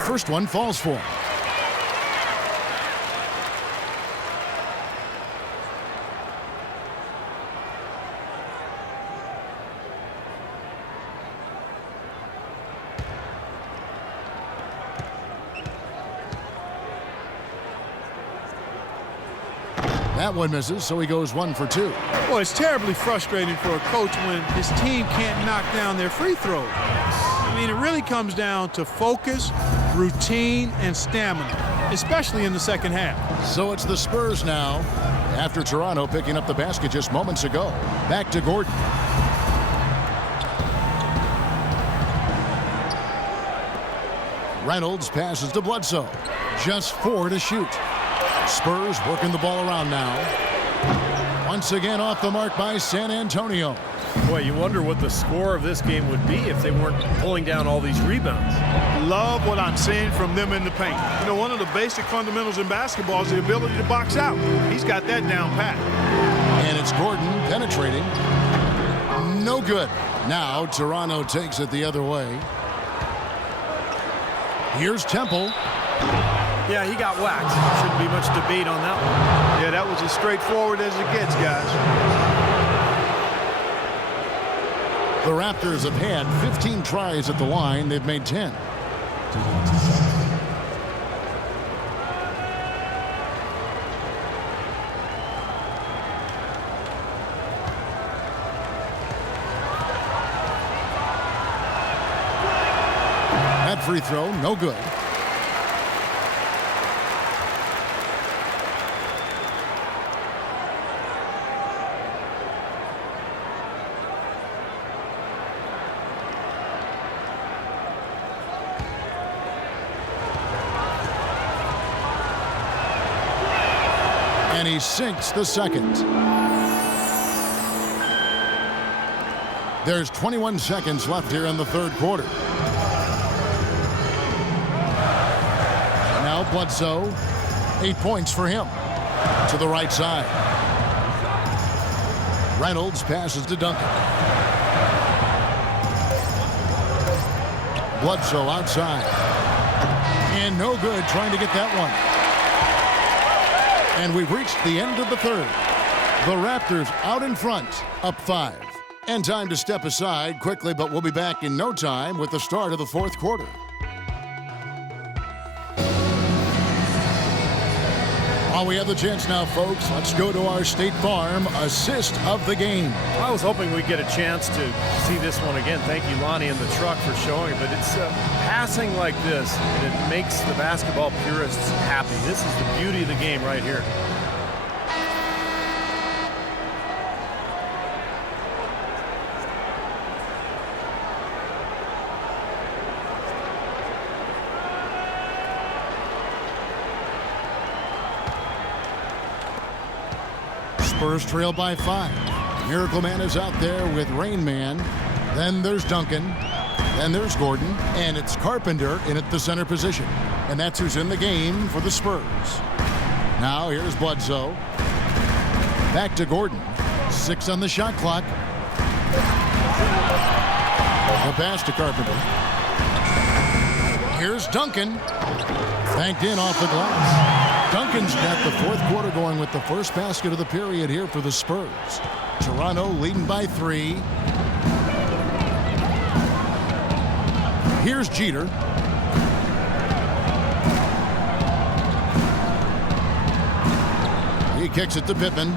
First one falls for him. That one misses, so he goes 1 for 2. Well, it's terribly frustrating for a coach when his team can't knock down their free throws. I mean, it really comes down to focus, routine, and stamina, especially in the second half. So it's the Spurs now, after Toronto picking up the basket just moments ago. Back to Gordon. Reynolds passes to Bledsoe. Just 4 to shoot. Spurs working the ball around now. Once again off the mark by San Antonio. Boy, you wonder what the score of this game would be if they weren't pulling down all these rebounds. Love what I'm seeing from them in the paint. You know, one of the basic fundamentals in basketball is the ability to box out. He's got that down pat. And it's Gordon penetrating. No good. Now Toronto takes it the other way. Here's Temple. Yeah, he got whacked. Shouldn't be much debate on that one. Yeah, that was as straightforward as it gets, guys. The Raptors have had 15 tries at the line. They've made 10. That free throw, no good. And he sinks the second. There's 21 seconds left here in the third quarter. Now Bledsoe, 8 points for him. To the right side. Reynolds passes to Duncan. Bledsoe outside. And no good trying to get that one. And we've reached the end of the third. The Raptors out in front, up 5. And time to step aside quickly, but we'll be back in no time with the start of the fourth quarter. While we have the chance now, folks, let's go to our State Farm assist of the game. I was hoping we'd get a chance to see this one again. Thank you, Lonnie, and the truck for showing it. But it's passing like this, and it makes the basketball purists happy. This is the beauty of the game right here. Spurs trail by 5. Miracle Man is out there with Rain Man. Then there's Duncan. Then there's Gordon. And it's Carpenter in at the center position. And that's who's in the game for the Spurs. Now here's Bledsoe. Back to Gordon. 6 on the shot clock. The pass to Carpenter. Here's Duncan. Banked in off the glass. Duncan's got the fourth quarter going with the first basket of the period here for the Spurs. Toronto leading by 3. Here's Jeter. He kicks it to Pippen.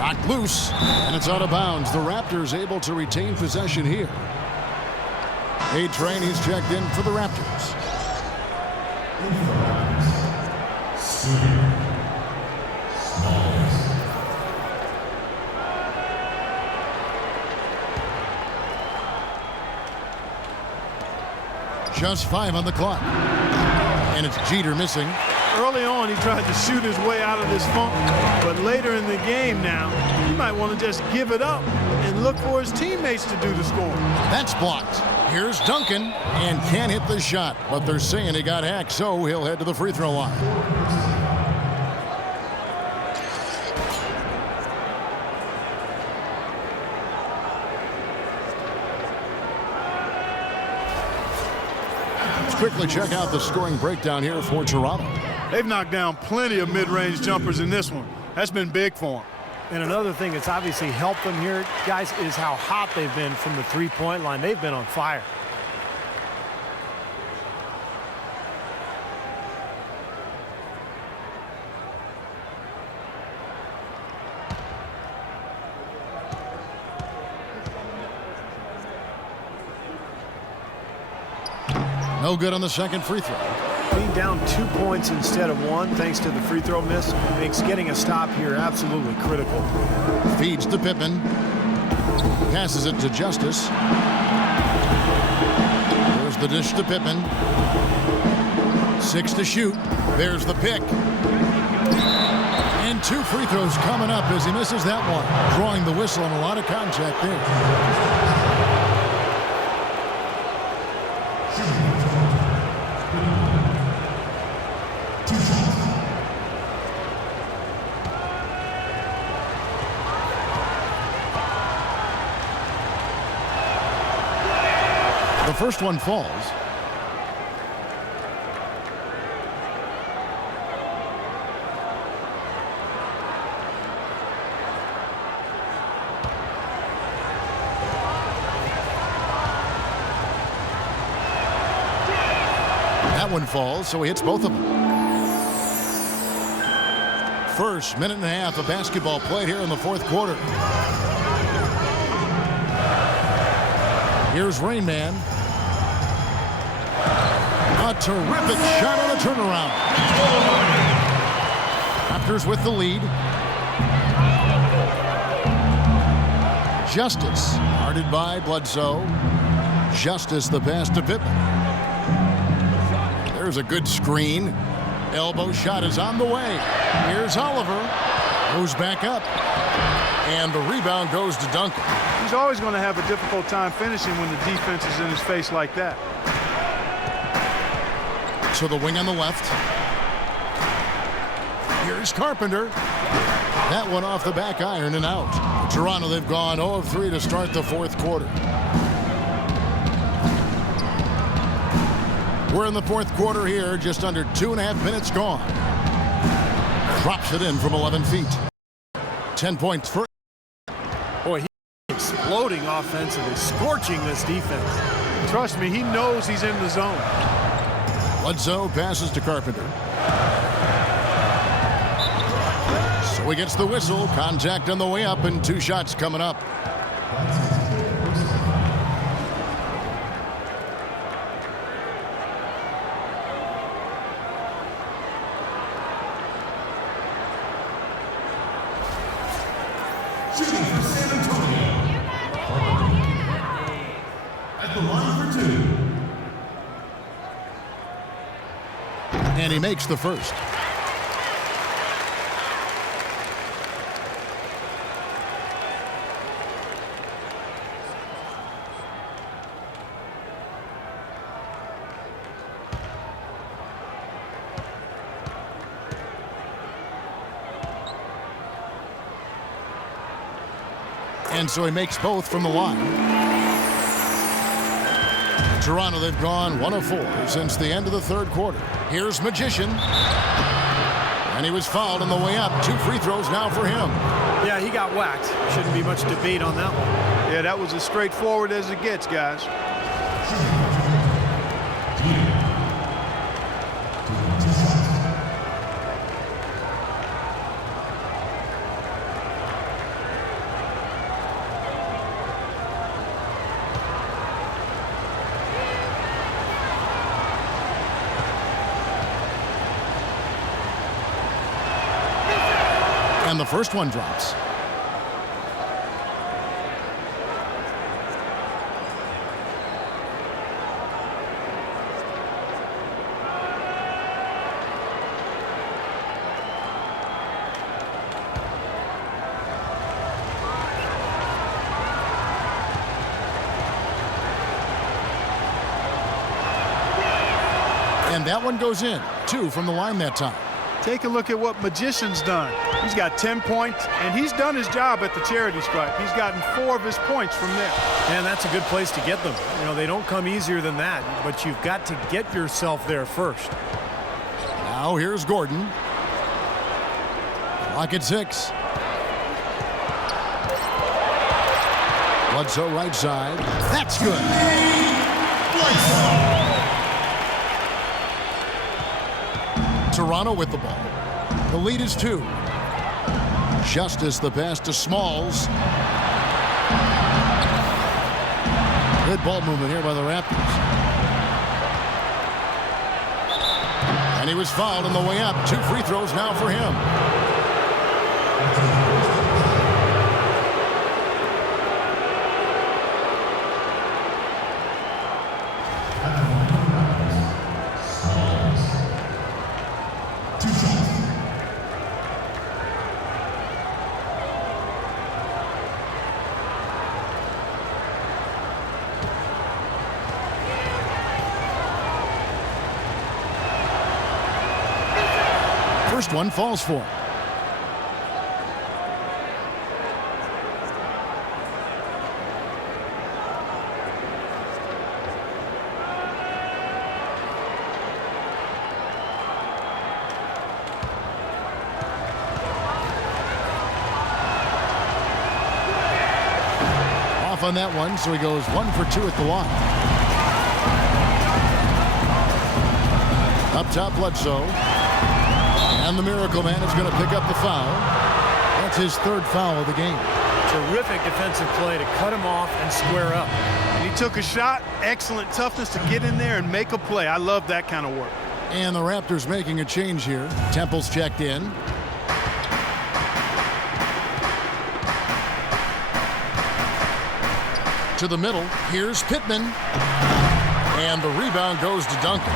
Knocked loose, and it's out of bounds. The Raptors able to retain possession here. A-Train, he's checked in for the Raptors. Just 5 on the clock. And it's Jeter missing. Early on, he tried to shoot his way out of this funk, but later in the game now, he might want to just give it up and look for his teammates to do the scoring. That's blocked. Here's Duncan, and can't hit the shot, but they're saying he got hacked, so he'll head to the free throw line. Let's quickly check out the scoring breakdown here for Toronto. They've knocked down plenty of mid-range jumpers in this one. That's been big for them. And another thing that's obviously helped them here, guys, is how hot they've been from the three-point line. They've been on fire. No good on the second free throw. Being down 2 points instead of 1, thanks to the free throw miss, makes getting a stop here absolutely critical. Feeds to Pippen. Passes it to Justice. There's the dish to Pippen. 6 to shoot. There's the pick. And 2 free throws coming up as he misses that one. Drawing the whistle and a lot of contact there. The first one falls. That one falls, so he hits both of them. First minute and a half of basketball played here in the fourth quarter. Here's Rain Man. A terrific shot on a turnaround. Raptors with the lead. Justice, guarded by Bledsoe. Justice, the pass to Pippen. There's a good screen. Elbow shot is on the way. Here's Oliver. Moves back up. And the rebound goes to Duncan. He's always going to have a difficult time finishing when the defense is in his face like that. So the wing on the left. Here's Carpenter. That one off the back iron and out. Toronto, they've gone 0 of 3 to start the fourth quarter. We're in the fourth quarter here, just under 2.5 minutes gone. Drops it in from 11 feet. 10 points for. Boy, he's exploding offensively, scorching this defense. Trust me, he knows he's in the zone. Bledsoe passes to Carpenter. So he gets the whistle. Contact on the way up and 2 shots coming up. Shooting for San Antonio. At the line for 2. And he makes the first. And so he makes both from the line. Toronto, they've gone 1 of 4 since the end of the third quarter. Here's Magician. And he was fouled on the way up. 2 free throws now for him. Yeah, he got whacked. Shouldn't be much debate on that one. Yeah, that was as straightforward as it gets, guys. And the first one drops. And that one goes in. 2 from the line that time. Take a look at what Magician's done. He's got 10 points, and he's done his job at the charity stripe. He's gotten 4 of his points from there. And that's a good place to get them. You know, they don't come easier than that, but you've got to get yourself there first. Now here's Gordon. Clock at 6. Bledsoe right side. That's good. Toronto with the ball. The lead is 2. Justice the pass to Smalls. Good ball movement here by the Raptors. And he was fouled on the way up. 2 free throws now for him. First one falls for him. Off on that one, so he goes 1 for 2 at the line. Up top, Bledsoe. And the Miracle Man is going to pick up the foul. That's his 3rd foul of the game. Terrific defensive play to cut him off and square up. And he took a shot. Excellent toughness to get in there and make a play. I love that kind of work. And the Raptors making a change here. Temple's checked in. To the middle. Here's Pittman. And the rebound goes to Duncan.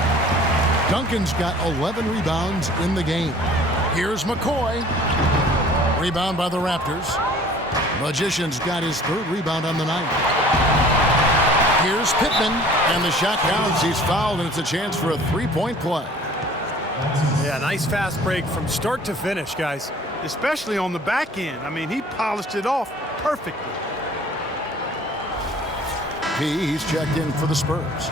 Duncan's got 11 rebounds in the game. Here's McCoy. Rebound by the Raptors. Magician's got his 3rd rebound on the night. Here's Pittman, and the shot counts. He's fouled, and it's a chance for a 3-point play. Yeah, nice fast break from start to finish, guys. Especially on the back end. I mean, he polished it off perfectly. He's checked in for the Spurs.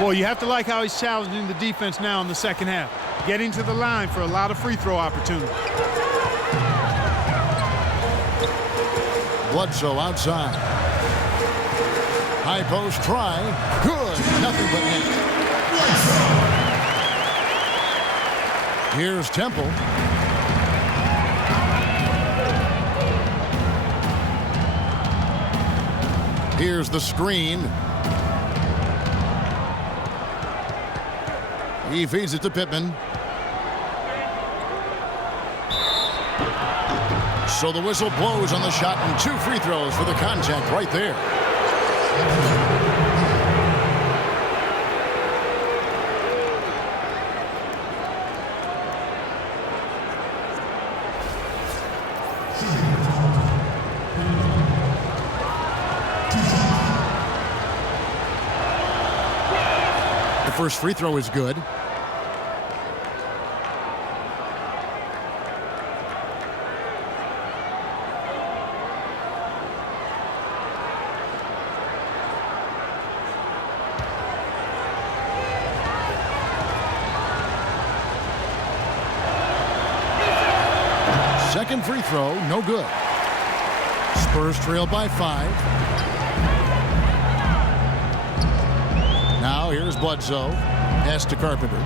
Boy, you have to like how he's challenging the defense now in the second half. Getting to the line for a lot of free throw opportunities. Bledsoe outside. High post try. Good. Nothing but net. Here's Temple. Here's the screen. He feeds it to Pittman. So the whistle blows on the shot, and 2 free throws for the contact right there. The first free throw is good. Second free throw, no good. Spurs trail by 5. Now here's Bledsoe. Pass to Carpenter.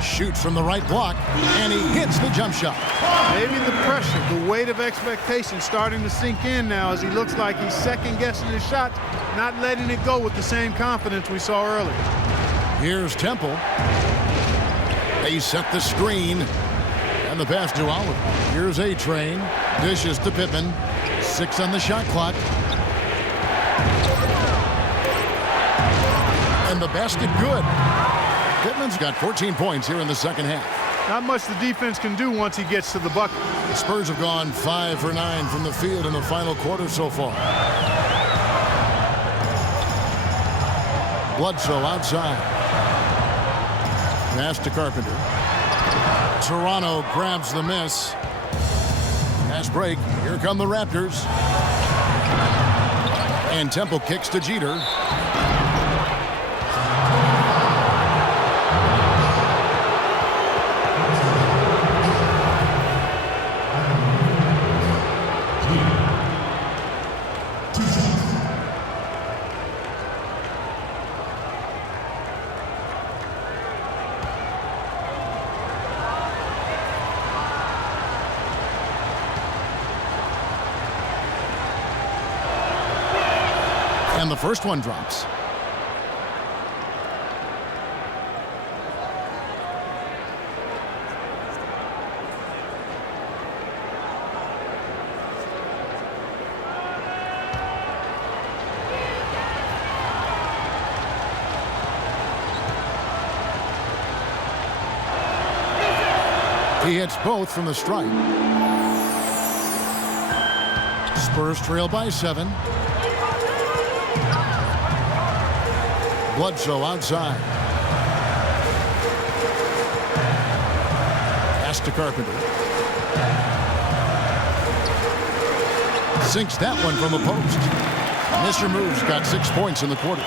Shoots from the right block, and he hits the jump shot. Maybe the pressure, the weight of expectation starting to sink in now as he looks like he's second-guessing his shot, not letting it go with the same confidence we saw earlier. Here's Temple. They set the screen, and the pass to Oliver. Here's A-Train. Dishes to Pittman. 6 on the shot clock. And the basket good. Pittman's got 14 points here in the second half. Not much the defense can do once he gets to the bucket. The Spurs have gone 5 for 9 from the field in the final quarter so far. Bledsoe outside. Pass to Carpenter. Toronto grabs the miss. Pass break. Here come the Raptors. And Temple kicks to Jeter. And the first one drops. He hits both from the stripe. Spurs trail by 7. Bledsoe outside. Pass to Carpenter. Sinks that one from the post. Mr. Moves got 6 points in the quarter.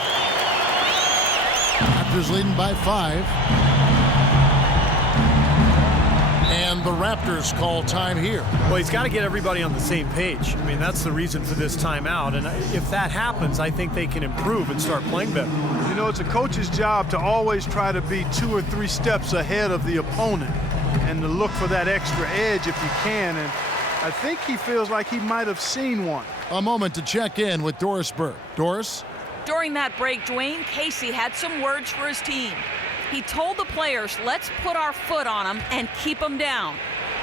Raptors leading by 5. And the Raptors call time here. Well, he's got to get everybody on the same page. I mean, that's the reason for this timeout. And if that happens, I think they can improve and start playing better. You know, it's a coach's job to always try to be 2 or 3 steps ahead of the opponent and to look for that extra edge if you can. And I think he feels like he might have seen one. A moment to check in with Doris Burke. Doris? During that break, Dwayne Casey had some words for his team. He told the players, let's put our foot on them and keep them down.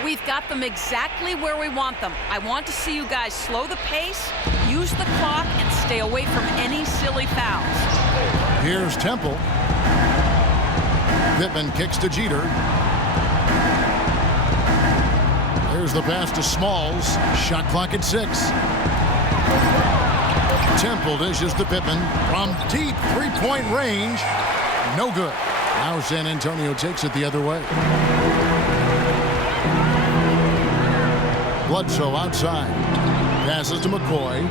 We've got them exactly where we want them. I want to see you guys slow the pace, use the clock, and stay away from any silly fouls. Here's Temple. Pittman kicks to Jeter. There's the pass to Smalls. Shot clock at 6. Temple dishes to Pittman from deep three-point range. No good. Now San Antonio takes it the other way. Bledsoe outside. Passes to McCoy.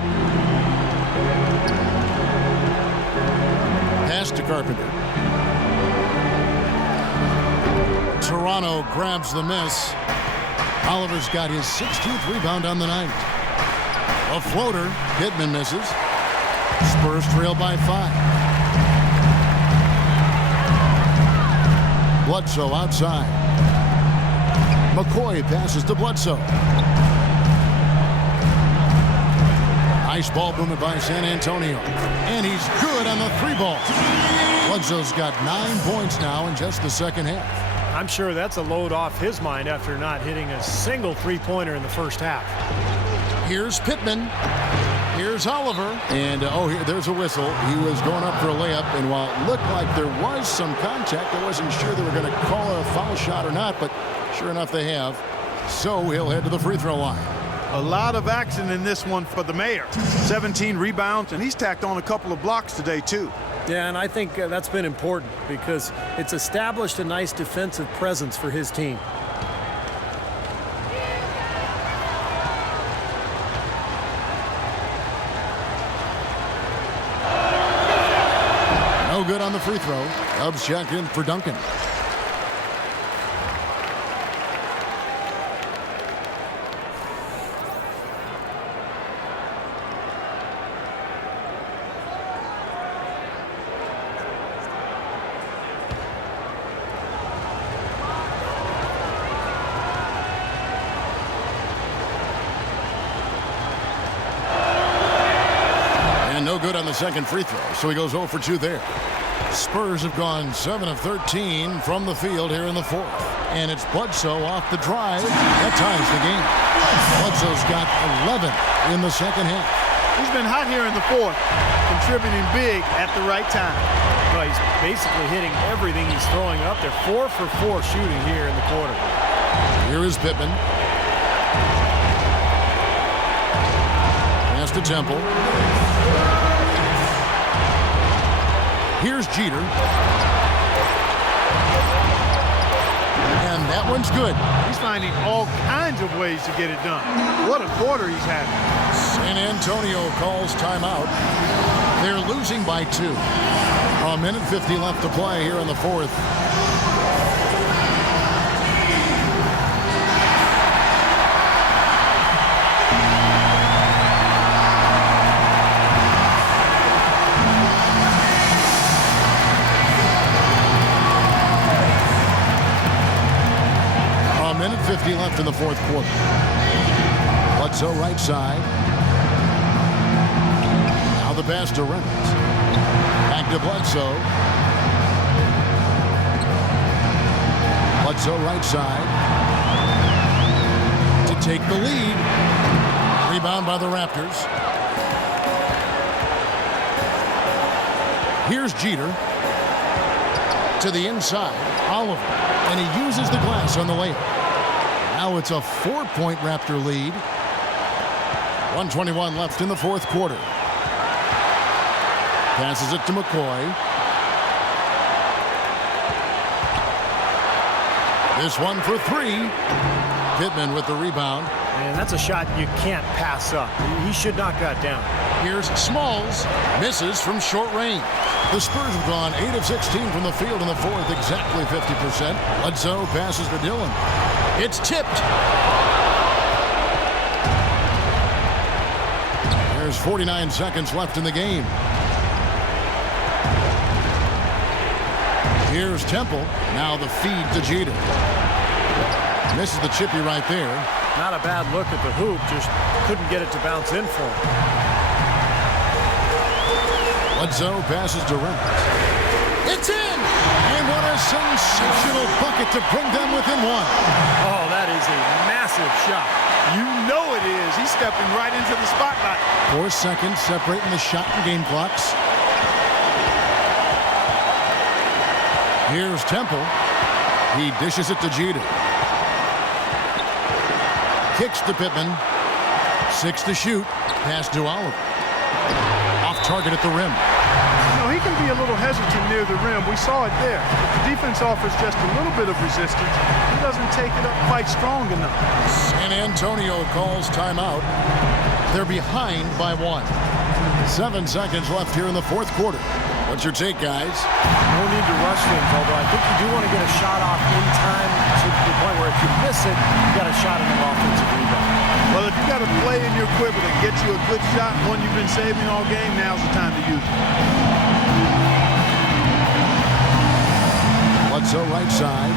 Pass to Carpenter. Toronto grabs the miss. Oliver's got his 16th rebound on the night. A floater. Pittman misses. Spurs trail by 5. Bledsoe outside. McCoy passes to Bledsoe. Nice ball movement by San Antonio. And he's good on the 3-ball. Bledsoe's got 9 points now in just the second half. I'm sure that's a load off his mind after not hitting a single three-pointer in the first half. Here's Pittman. Here's Oliver. And, there's a whistle. He was going up for a layup, and while it looked like there was some contact, I wasn't sure they were going to call a foul shot or not, but sure enough they have. So he'll head to the free throw line. A lot of action in this one for the mayor. 17 rebounds, and he's tacked on a couple of blocks today, too. Yeah, and I think that's been important because it's established a nice defensive presence for his team. No good on the free throw. Dubs check in for Duncan. No good on the second free throw, so he goes 0 for 2 there. Spurs have gone 7 of 13 from the field here in the fourth. And it's Bledsoe off the drive. That ties the game. Bledsoe's got 11 in the second half. He's been hot here in the fourth, contributing big at the right time. Well, he's basically hitting everything he's throwing up there. 4 for 4 shooting here in the quarter. Here is Pittman. Pass to Temple. Here's Jeter. And that one's good. He's finding all kinds of ways to get it done. What a quarter he's having. San Antonio calls timeout. They're losing by 2. A minute 50 left to play here in the fourth. Minute 50 left in the fourth quarter. Bledsoe right side. Now the pass to Reynolds. Back to Bledsoe. Bledsoe right side. To take the lead. Rebound by the Raptors. Here's Jeter. To the inside. Oliver. And he uses the glass on the layup. Now it's a 4-point Raptor lead. 1:21 left in the fourth quarter. Passes it to McCoy. This one for 3. Pittman with the rebound. And that's a shot you can't pass up. He should knock that down. Here's Smalls. Misses from short range. The Spurs have gone 8 of 16 from the field in the fourth, exactly 50%. Bledsoe passes to Dillon. It's tipped. There's 49 seconds left in the game. Here's Temple. Now the feed to Jeter. Misses the chippy right there. Not a bad look at the hoop, just couldn't get it to bounce in for him. Bledsoe passes to Reynolds. It's in! And what a a sensational bucket to bring them within one. Oh, that is a massive shot. You know it is. He's stepping right into the spotlight. 4 seconds separating the shot and game clocks. Here's Temple. He dishes it to Jeter. Kicks to Pittman. 6 to shoot. Pass to Oliver. Off target at the rim. You know, he can be a little hesitant near the rim. We saw it there. The defense offers just a little bit of resistance. He doesn't take it up quite strong enough. San Antonio calls timeout. They're behind by 1. 7 seconds left here in the fourth quarter. What's your take, guys? No need to rush things, although I think you do want to get a shot off in time to the point where if you miss it, you got a shot in the offensive rebound. Well, if you got a play in your quiver that gets you a good shot, one you've been saving all game, now's the time to use it. Bledsoe right side.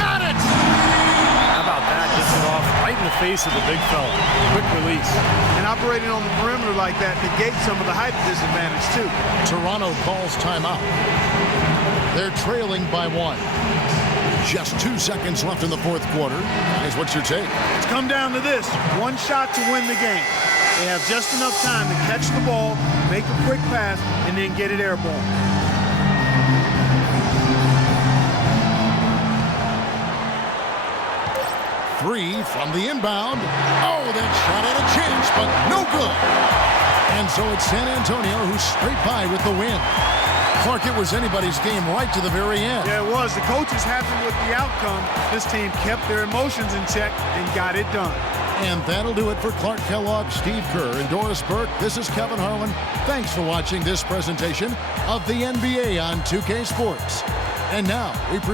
Got it! How about that? Gets it off right in the face of the big fella. Quick release. And operating on the perimeter like that negates some of the height disadvantage, too. Toronto calls timeout. They're trailing by 1. Just 2 seconds left in the fourth quarter. Guys, what's your take? It's come down to this. One shot to win the game. They have just enough time to catch the ball, make a quick pass, and then get it airborne. Three from the inbound. Oh, that shot had a chance, but no good. And so it's San Antonio who's straight by with the win. Clark, it was anybody's game right to the very end. Yeah, it was. The coaches happy with the outcome. This team kept their emotions in check and got it done. And that'll do it for Clark Kellogg, Steve Kerr, and Doris Burke. This is Kevin Harlan. Thanks for watching this presentation of the NBA on 2K Sports. And now we